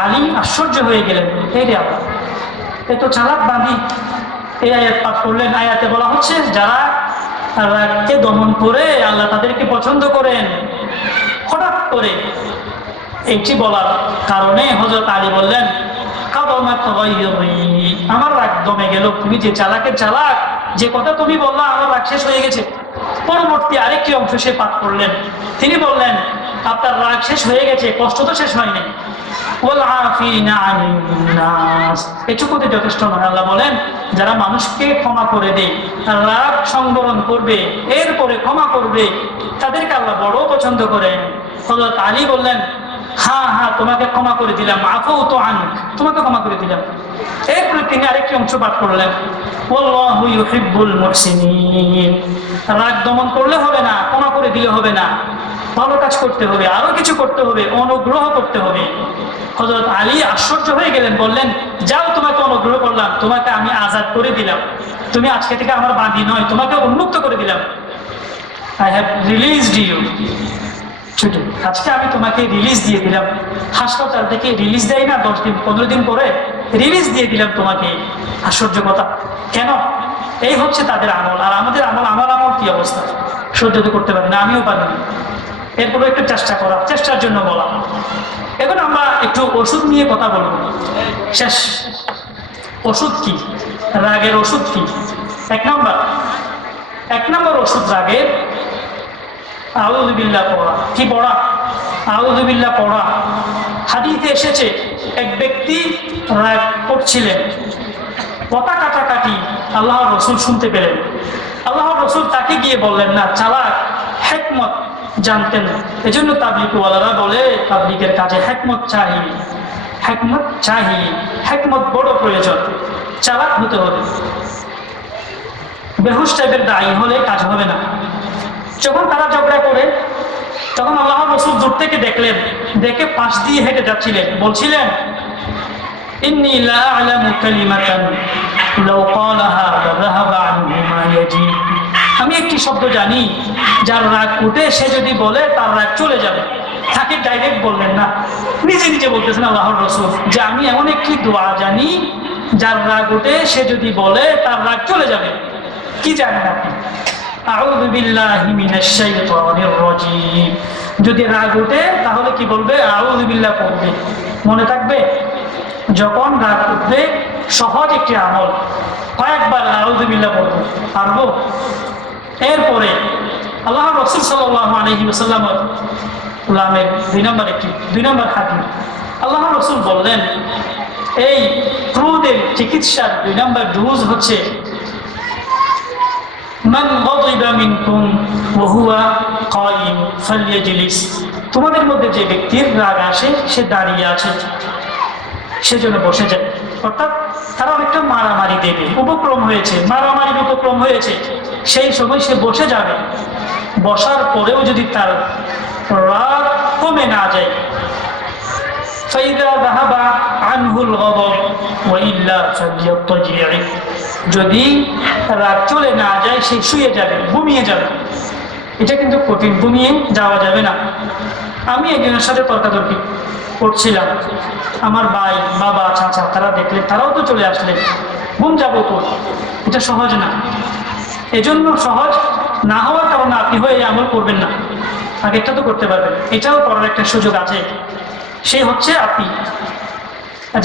আলী আশ্চর্য হয়ে গেলেন, এই রে আল্লাহ, এ তো চালাক বাঁধি। এই আয়াত পাঠ করলেন। আয়াতে বলা হচ্ছে যারা রাগকে দমন করে আল্লাহ তাদেরকে পছন্দ করেন। হঠাৎ করে এইটি বলার কারণে হযরত আলী বললেন, আমার রাগ দমে গেল, তুমি যে চালাকের চালাক, যে কথা তুমি বললা আমার রাগ শেষ হয়ে গেছে। পরবর্তী আরেকটি অংশ সে পাঠ করলেন। তিনি বললেন, আপনার রাগ শেষ হয়ে গেছে, কষ্ট তো শেষ হয়নি। এটুকুতে যথেষ্ট নয়। আল্লাহ বলেন যারা মানুষকে ক্ষমা করে দেয়, রাগ সংবরণ করবে, এরপরে ক্ষমা করবে, তাদেরকে আল্লাহ বড় পছন্দ করেন। হযরত আলী বললেন, হ্যাঁ হ্যাঁ তোমাকে ক্ষমা করে দিলাম, আফু তো আন, তোমাকে ক্ষমা করে দিলাম। এরপরে তিনি আরেকটি অংশ পাঠ করলেন, ওয়াল্লাহু ইউহিব্বুল মুহসিনিন। রাগ দমন করলে হবে না, ক্ষমা করে দিলে হবে না, ভালো কাজ করতে হবে, আরো কিছু করতে হবে, অনুগ্রহ করতে হবে। হযরত আলী আশ্চর্য হয়ে গেলেন, বললেন যাও, তোমাকে অনুগ্রহ করলাম, তোমাকে আমি আজাদ করে দিলাম, তুমি আজকে থেকে আমার বাঁধি নয়, তোমাকে উন্মুক্ত করে দিলাম। আই হ্যাভ রিলিজড ইউ, ছুটি, আজকে আমি তোমাকে রিলিজ দিয়ে দিলাম। হাসপাতাল থেকে রিলিজ দেয় না 10 দিন 15 দিন পরে, রিলিজ দিয়ে দিলাম তোমাকে। আশ্চর্য কথা। কেন? এই হচ্ছে তাদের আমল। আর আমাদের আমল, আমার আমল কি অবস্থা? সহ্য তো করতে পারি না, আমিও পারি না। এরপরে একটু চেষ্টা করা, চেষ্টার জন্য বলা। এখন আমরা একটু ওষুধ নিয়ে কথা বলবো। শেষ ওষুধ কি, রাগের ওষুধ কি? এক নম্বর ওষুধ রাগের আউযু বিল্লাহ পড়া। কি পড়া? আউযু বিল্লাহ পড়া। হাদিসে এসেছে এক ব্যক্তি রাগ করছিলেন, কথা কাটাকাটি আল্লাহর রাসূল শুনতে পেলেন। আল্লাহর রাসূল তাকে গিয়ে বললেন না, চালাক হিকমত জানতেন। এজন্য তাবলীগওয়ালারা বলে তাবলীগের কাজে হিকমত চাই, হিকমত চাই, হিকমত বড় প্রয়োজন। চালাক হতে হবে। বেহুশ টাইপের দায়ী হলে কাজ হবে না। যখন তারা ঝগড়া করে তখন আল্লাহর রাসূল দূর থেকে দেখলেন, দেখে পাশ দিয়ে হেঁটে যাচ্ছিলেন, বলছিলেন ইন্নী লা আ'লামু কালিমাতান লাউ ক্বালাহা লাযাহাবা আনহু মা ইয়াজি। আমি একটি শব্দ জানি, যার রাগ উঠে সে যদি বলে তার রাগ চলে যাবে। তাকে ডাইরেক্ট বললেন না, নিজে নিজে বলতেছেন আল্লাহর রাসূল যে আমি এমন একটি দোয়া জানি, যার রাগ উঠে সে যদি বলে তার রাগ চলে যাবে। কি জানেন আপনি? আউযু বিল্লাহি মিনাশ শাইতানির রাজীম। যদি রাগ উঠে তাহলে কি বলবে? আউযু বিল্লাহ পড়বে। মনে থাকবে? যখন রাগ উঠবে সহজ একটি আমল, কয়েকবার আউযু বিল্লাহ পড়বে, পারবো? এরপরে আল্লাহর রাসূল সাল্লাল্লাহু আলাইহি ওয়াসাল্লাম উলামের দুই নম্বর হাদিস, আল্লাহর রাসূল বললেন এই ক্রোধের চিকিৎসার 2 নম্বর ডোজ হচ্ছে মান গাদিবা মিনকুম ওয়া হুয়া কায়িম ফালইজলিস। তোমাদের মধ্যে যে ব্যক্তির রাগ আসে সে দাঁড়িয়ে আছে, সেজন্য বসে যায়। অর্থাৎ তারা অনেকটা মারামারি দেবে, উপক্রম হয়েছে, মারামারির উপক্রম হয়েছে, সেই সময় সে বসে যাবে। বসার পরেও যদি তার রাগ কমে না যায়, ফাইদা যাহাবা আনহুল গাদাব ওয়া ইল্লা ফালইয়াত্তাজি', যদি রাগ চলে না যায় সে শুয়ে যাবে, ঘুমিয়ে যাবে। এটা কিন্তু কঠিন, ঘুমিয়ে যাওয়া যাবে না। আমি একজনের সাথে তর্কাতর্কি করছিলাম, আমার ভাই, বাবা, চাচা তারা দেখলেন, তারাও তো চলে আসলেন, ঘুম যাবো তো, এটা সহজ না। এজন্য সহজ না হওয়ার কারণে আপনি হয়ে আমল করবেন না, আগেরটা তো করতে পারবেন। এটাও করার একটা সুযোগ আছে, সে হচ্ছে আপনি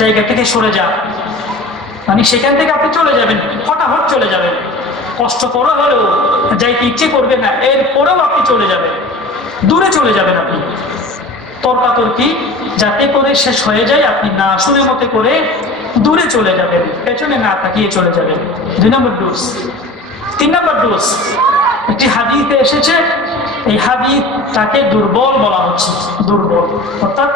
জায়গা থেকে সরে যান, মানে সেখান থেকে আপনি চলে যাবেন, হঠাৎ চলে যাবেন, কষ্ট করে হলেও যাইতে ইচ্ছে করবে না, এরপরেও আপনি চলে যাবেন, দূরে চলে যাবেন। আপনি তর্কাতর্কি যাতে করে শেষ হয়ে যায়, আপনি না শুনে মতে করে দূরে চলে যাবেন, পেছনে না তাকিয়ে চলে যাবেন। 2 নম্বর ডোজ। 3 নম্বর ডোজ, একটি হাদিসে এসেছে, এই হাদিস তাকে দুর্বল বলা হচ্ছে, দুর্বল অর্থাৎ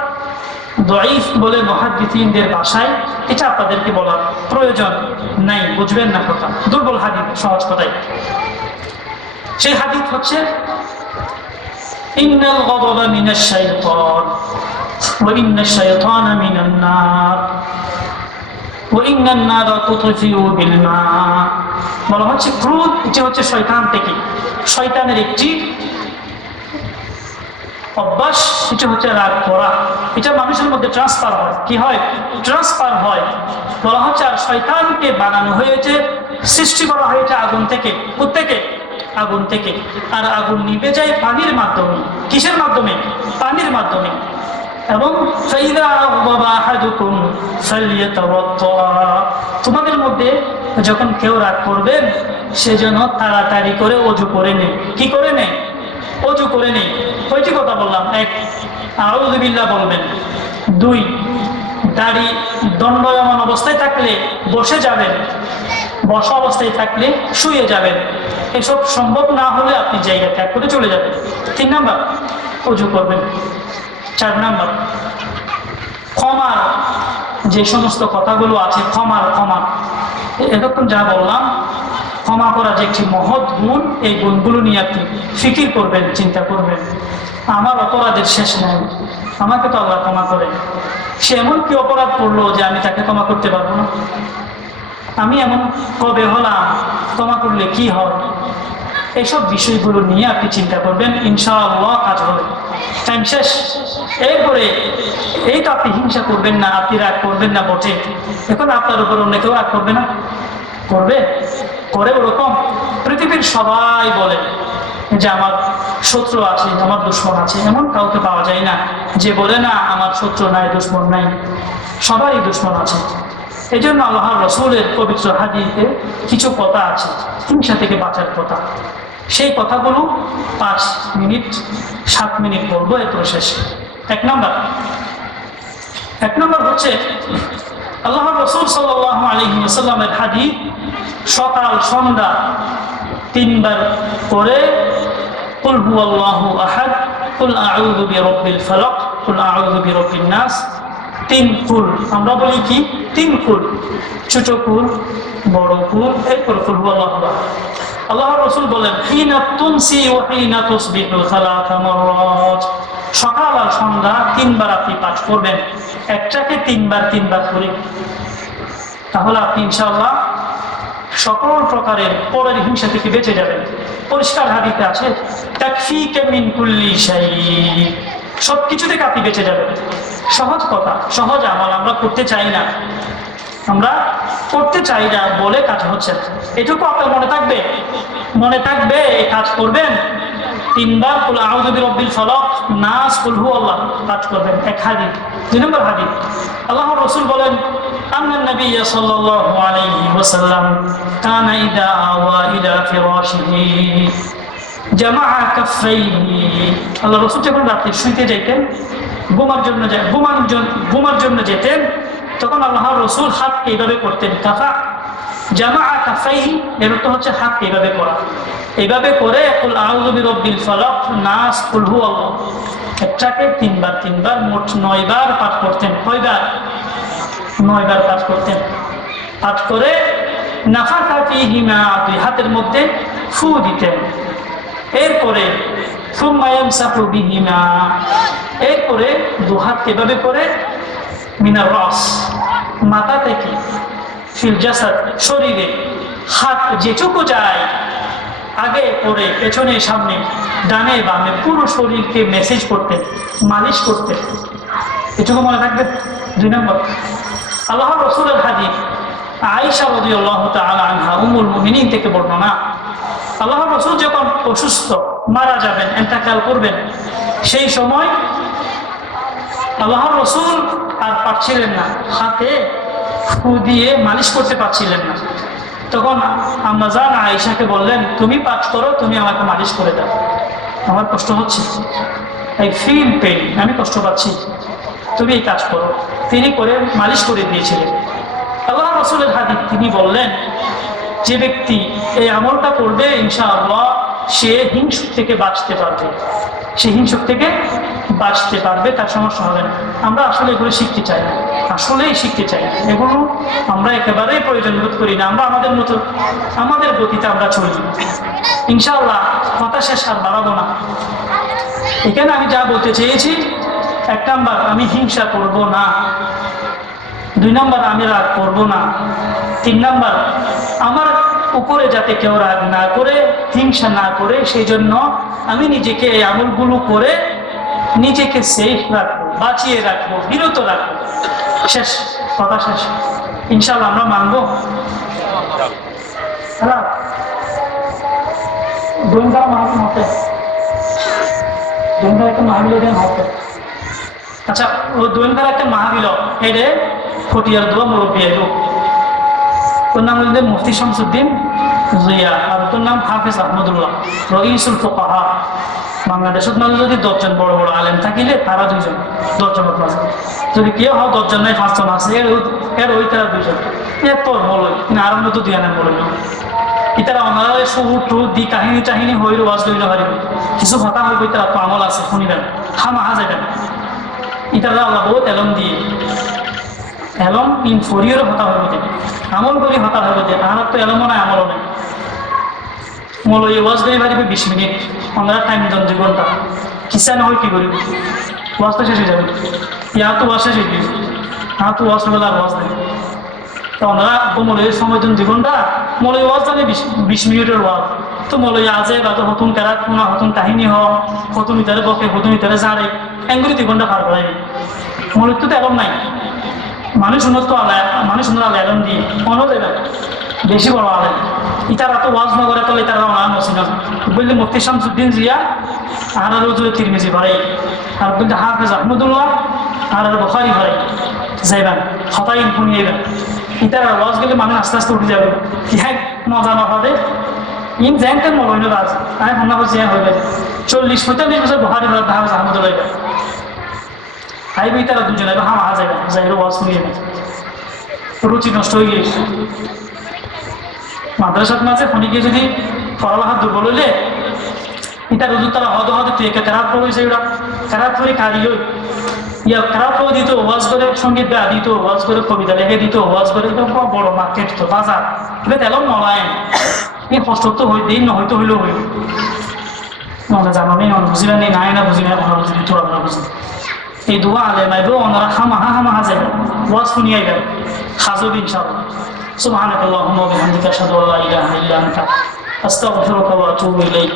দাঈফ বলে মুহাদ্দিসিনদের ভাষায়, এটা আপনাদেরকে বলার প্রয়োজন নাই, বুঝবেন না কথা, দুর্বল হাদিস সহজ কথাই। সেই হাদিস হচ্ছে ইন্নাল গাদাবা মিনাশ শাইতান ওয়া ইন্নাশ শাইতানা মিনান নার ওয়া ইন্নান নারা তুতফিউ বিল মা। বলা হচ্ছে ক্রোধ এটা হচ্ছে শয়তান থেকে, শয়তানের একটি অভ্যাস, এটা হচ্ছে রাগ করা। এটা মানুষের মধ্যে ট্রান্সফার হয়, কি হয়? ট্রান্সফার হয়। বলা হচ্ছে আর শয়তানকে বানানো হয়েছে, সৃষ্টি করা হয়েছে আগুন থেকে। প্রত্যেকে আগুন থেকে, আর আগুন নিভে যায় পানির মাধ্যমে। কিসের মাধ্যমে? পানির মাধ্যমে। এবং তোমাদের মধ্যে যখন কেউ রাগ করবেন সেজন্য তাড়াতাড়ি করে অজু করে নেয়। কি করে নেয়? অজু করে নেই। কয়টি কথা বললাম? 1, আউযু বিল্লাহ বলবেন। 2, দাড়ি দণ্ডায়মান অবস্থায় থাকলে বসে যাবেন, বসা অবস্থায় থাকলে শুয়ে যাবেন। এসব সম্ভব না হলে আপনি জায়গা ত্যাগ করে চলে যাবেন। 3 নম্বর, অজু করবেন। 4 নম্বর, ক্ষমার যে সমস্ত কথাগুলো আছে, ক্ষমা এরকম যা বললাম, ক্ষমা করা যে একটি মহৎ গুণ, এই গুণগুলো নিয়ে আপনি ফিকির করবেন, চিন্তা করবেন। আমার অপরাধের শেষ নাই, আমাকে তো আল্লাহ ক্ষমা করেন। সে এমন কি অপরাধ করলো যে আমি তাকে ক্ষমা করতে পারবো না? আমি এমন কবে হলাম? ক্ষমা করলে কি হয়? এইসব বিষয়গুলো নিয়ে আপনি চিন্তা করবেন, ইনশাআল্লাহ কাজ হবে। টাইম শেষ। এরপরে এই তো আপনি হিংসা করবেন না, আপনি রাগ করবেন না বটে, এখন আপনার উপর অন্য কেউ রাগ করবে না? করবে? করে ওরকম? পৃথিবীর সবাই বলে যে আমার শত্রু আছে, আমার দুশ্মন আছে, এমন কাউকে পাওয়া যায় না যে বলে না আমার শত্রু নাই, দুশ্মন নাই, সবারই দুশ্মন আছে। এই জন্য আল্লাহর রসুলের পবিত্র হাদিসে কিছু কথা আছে হিংসা থেকে বাঁচার কথা। সেই কথাগুলো 5 মিনিট 7 মিনিট বলবো, এরপর শেষ। এক নম্বর হচ্ছে আল্লাহর রসুল সাল্লাল্লাহু আলাইহি ওয়াসাল্লামের হাদিস, সকাল সন্ধ্যা 3 বার করে কুল হুয়াল্লাহু আহাদ, কুল আউযু বিরাব্বিল ফালাক, কুল আউযু বিরাব্বিন নাস, 3 কুল। আমরা বলি কি 3 কুল, ছোট কুল, বড় কুল, এরপর কুল হুয়াল্লাহু আহাদ। আল্লাহর রাসূল বলেন হিনা তুমসি ওয়া হিনা তুসবিহু 3 মাররাত, সকাল আর সন্ধ্যা 3 বার আপনি পাঠ করবেন, একটাকে 3 বার করে। তাহলে আপনি ইনশাআল্লাহ সকল প্রকারের পরের হিংসা থেকে বেঁচে যাবেন। পরিষ্কার হাদিসে আছে তাকফিকা মিন কুল্লি শাই, সবকিছু থেকে আপনি বেঁচে যাবেন। সহজ কথা, সহজ আমল আমরা করতে চাই না, বলে কাজ হচ্ছে না। এটুকু আপনার মনে থাকবে, এই কাজ করবেন 3 বার কুল আউযু বিরাব্বিল ফালাক, নাস, কুল হুয়াল্লাহ পাঠ করবেন। এক হাদিস। 2 নম্বর হাদিস, আল্লাহর রাসূল বলেন আন্নান নবী সাল্লাল্লাহু আলাইহি ওয়াসাল্লাম কানা ইযা আওয়া ইলা ফিরাশিহি জামাআ কাফাইহি। আল্লাহর রাসূল যখন রাতে শুইতে যেতেন, ঘুমার জন্য যেতেন, তখন আল্লাহর রাসূল হাতকে এইভাবে করতেন, কাফা জামাআ কাফাইহি, এর অর্থ হচ্ছে হাতকে এইভাবে করা। এইভাবে করে কুল আউযু বিরাব্বিল ফালাক, নাস, কুল হুয়াল্লাহ একটাকে 3 বার মোট 9 বার পাঠ করতেন। কয়বার? 9 বার পাঠ করতেন। পাঠ করে নাফাখা ফীহিমা, 2 হাতের মধ্যে ফু দিতেন। এরপরে সুম্মা ইয়ামসাহু বিহিমা, এরপরে 2 হাত এভাবে করে মিনার রাস, মাথা থেকে, ফিল জাসাদ, শরীরে হাত যেটুকু যায়, আগে পরে, পেছনে, সামনে, ডানে বামে পুরো শরীরকে মেসেজ করতেন, মালিশ করতেন। এটুকু মনে থাকবে। 2 নম্বর, আল্লাহর রাসূলের হাদিস, আয়েশা রাদিয়াল্লাহু তাআলা আনহা উম্মুল মুমিনিন থেকে বর্ণনা, আল্লাহর রাসূল যখন অসুস্থ, মারা যাবেন, ইন্তেকাল করবেন, সেই সময় আল্লাহর রাসূল আর পারছিলেন না, হাতে ফু দিয়ে মালিশ করতে পারছিলেন না। তখন আম্মা জান আয়েশাকে বললেন, তুমি পাঠ করো, তুমি আমাকে মালিশ করে দাও, আমার কষ্ট হচ্ছে, আই ফিল পেইন, আমি কষ্ট পাচ্ছি, তুমি এই কাজ করো। তিনি করে মালিশ করে দিয়েছিলেন। আল্লাহর রাসূলের হাদিস, তিনি বললেন যে ব্যক্তি এই আমলটা করবে ইনশাআল্লাহ সে হিংসুক থেকে বাঁচতে পারবে, তার সমস্যা হবে না। আমরা আসলে এগুলো শিখতে চাই না, এগুলো আমরা একেবারেই প্রয়োজন বোধ করি না। আমরা আমাদের গতিতে আমরা চলি। ইনশাআল্লাহ কথা শেষ, আর বাড়াবো না। এখানে আমি যা বলতে চেয়েছি, 1 নাম্বার, আমি হিংসা করব না। 2 নাম্বার, আমি রাগ করব না। 3 নাম্বার, আমার উপরে যাতে কেউ রাগ না করে, হিংসা না করে, সেই জন্য আমি নিজেকে এই আমলগুলো করে নিজেকে সেফ রাখবো, বাঁচিয়ে রাখবো, বিরত রাখবো। শেষ, কথা শেষ। ইনশাআল্লাহ আমরা মানবো। আচ্ছা, ও দোয়েনকার একটা মাহফিল, এর ফটিয়ার দোয়া মুরব্বী লোক, তোর নাম হচ্ছে মুফতি শামসুদ্দিন জিয়া, আর তোর নাম হাফেজ আহমদুল্লাহ, রইসুল ফুকাহা। বাংলাদেশত মাঝে যদি 10 জন বড় বড় আলেম থাকিলে, তারা 2 জন, 10 জন আছে। যদি কেউ হয় 10 জন নাই, 5 জন আছে, এর ওই তারা 2 জন। এরপর বলো কিন্তু আর মতো 2 আনেন বলো না, ইতারা ওনারা সুর টুর দি কাহিনী টাহিনী হইল, ওয়াজ লইল হারিব, কিছু হতা হইব, তারা তো আমল আছে, শুনিবেন, হামাহা যাবেন। ইতারা আল্লাহ বহুত এলম দিয়ে, এলম ইনফরিয়র হতা হইব যে, আমল করি হতা হইব যে, তাহার তো এলমও নাই, আমলও নাই। মৌলই ওয়াজ লই হারিবে 20 মিনিট, আমরা টাইম দেন 2 ঘন্টা, কিসা না হয় কি করিব, ওয়াজটা শেষ হয়ে যাবে। তো ওয়াজ শেষ হয়ে গেছে, তো ওয়াজ হলে আর ওয়াজ নেই। তো আমরা মৌলই সময় দেন 2 ঘন্টা, মৌলই ওয়াজ জানে 20 মিনিটের ওয়াজ। তো মৌলই আজে বা হতুন কেরাত, হতুন কাহিনী হোক, হতুন ইতারে বকে, হতুন ইতারে জানে, এঙ্গুলি 2 ঘন্টা পার করাই। মৌলিক তো এলম নাই, মানুষ উন্নত আলায়, মানুষ উন্নত আলায় এলম দিয়ে, মনে দেবেন বেশি বড় আলায়। ইতারা তো ওয়াজ নগরে তো ইতারা রওনা হচ্ছিল বললে মুফতি শামসুদ্দিন জিয়া আর রজুল তিরমিজি ভাই আর বলতে হাফেজ আহমদুল্লাহ আর বুখারী ভাই যাইবেন হতাই শুনিয়েবেন ইতারা ওয়াজ গেলে মানুষ আস্তে আস্তে উঠে যাবে এক মজা না হবে ইন জ্যাংতেন মনে রাজ আমি মনে করছি হইবে 40-45 বছর বুখারী ভাই হাফেজ আহমদুল্লাহ আইবি তারা দুজনে হামা যাবে যাই ওয়াজ শুনিয়েবেন রুচি নষ্ট হয়ে গিয়েছে মাদ্রাসার মাঝে ফোনিকে যদি পড়ালেখা দুর্বল হইলে এটা রুজু তারা হদ হদ তুই একে কেরাত পড়েছে ওরা কেরাত পড়ে কারি ইয়া কেরাত পড়ে দিত ওয়াজ করে সঙ্গীত গা দিত ওয়াজ করে কবিতা লেখে দিত ওয়াজ করে বড় মার্কেট তো বাজার এটা তেল নলায় এই কষ্ট তো হই দিন না হয়তো হইলেও হইল নলে জানো নেই নলে বুঝিবেন নেই নাই না বুঝিবেন ওনারা বুঝিবি তোরা ওরা বুঝি এই দোয়া আলে মাইব ওনারা হামাহা যাবে ওয়াজ শুনিয়ে যাবে হাজব ইনশাআল্লাহ سبحانك اللهم وبحمدك اشهد ان لا اله الا انت استغفرك واتوب اليك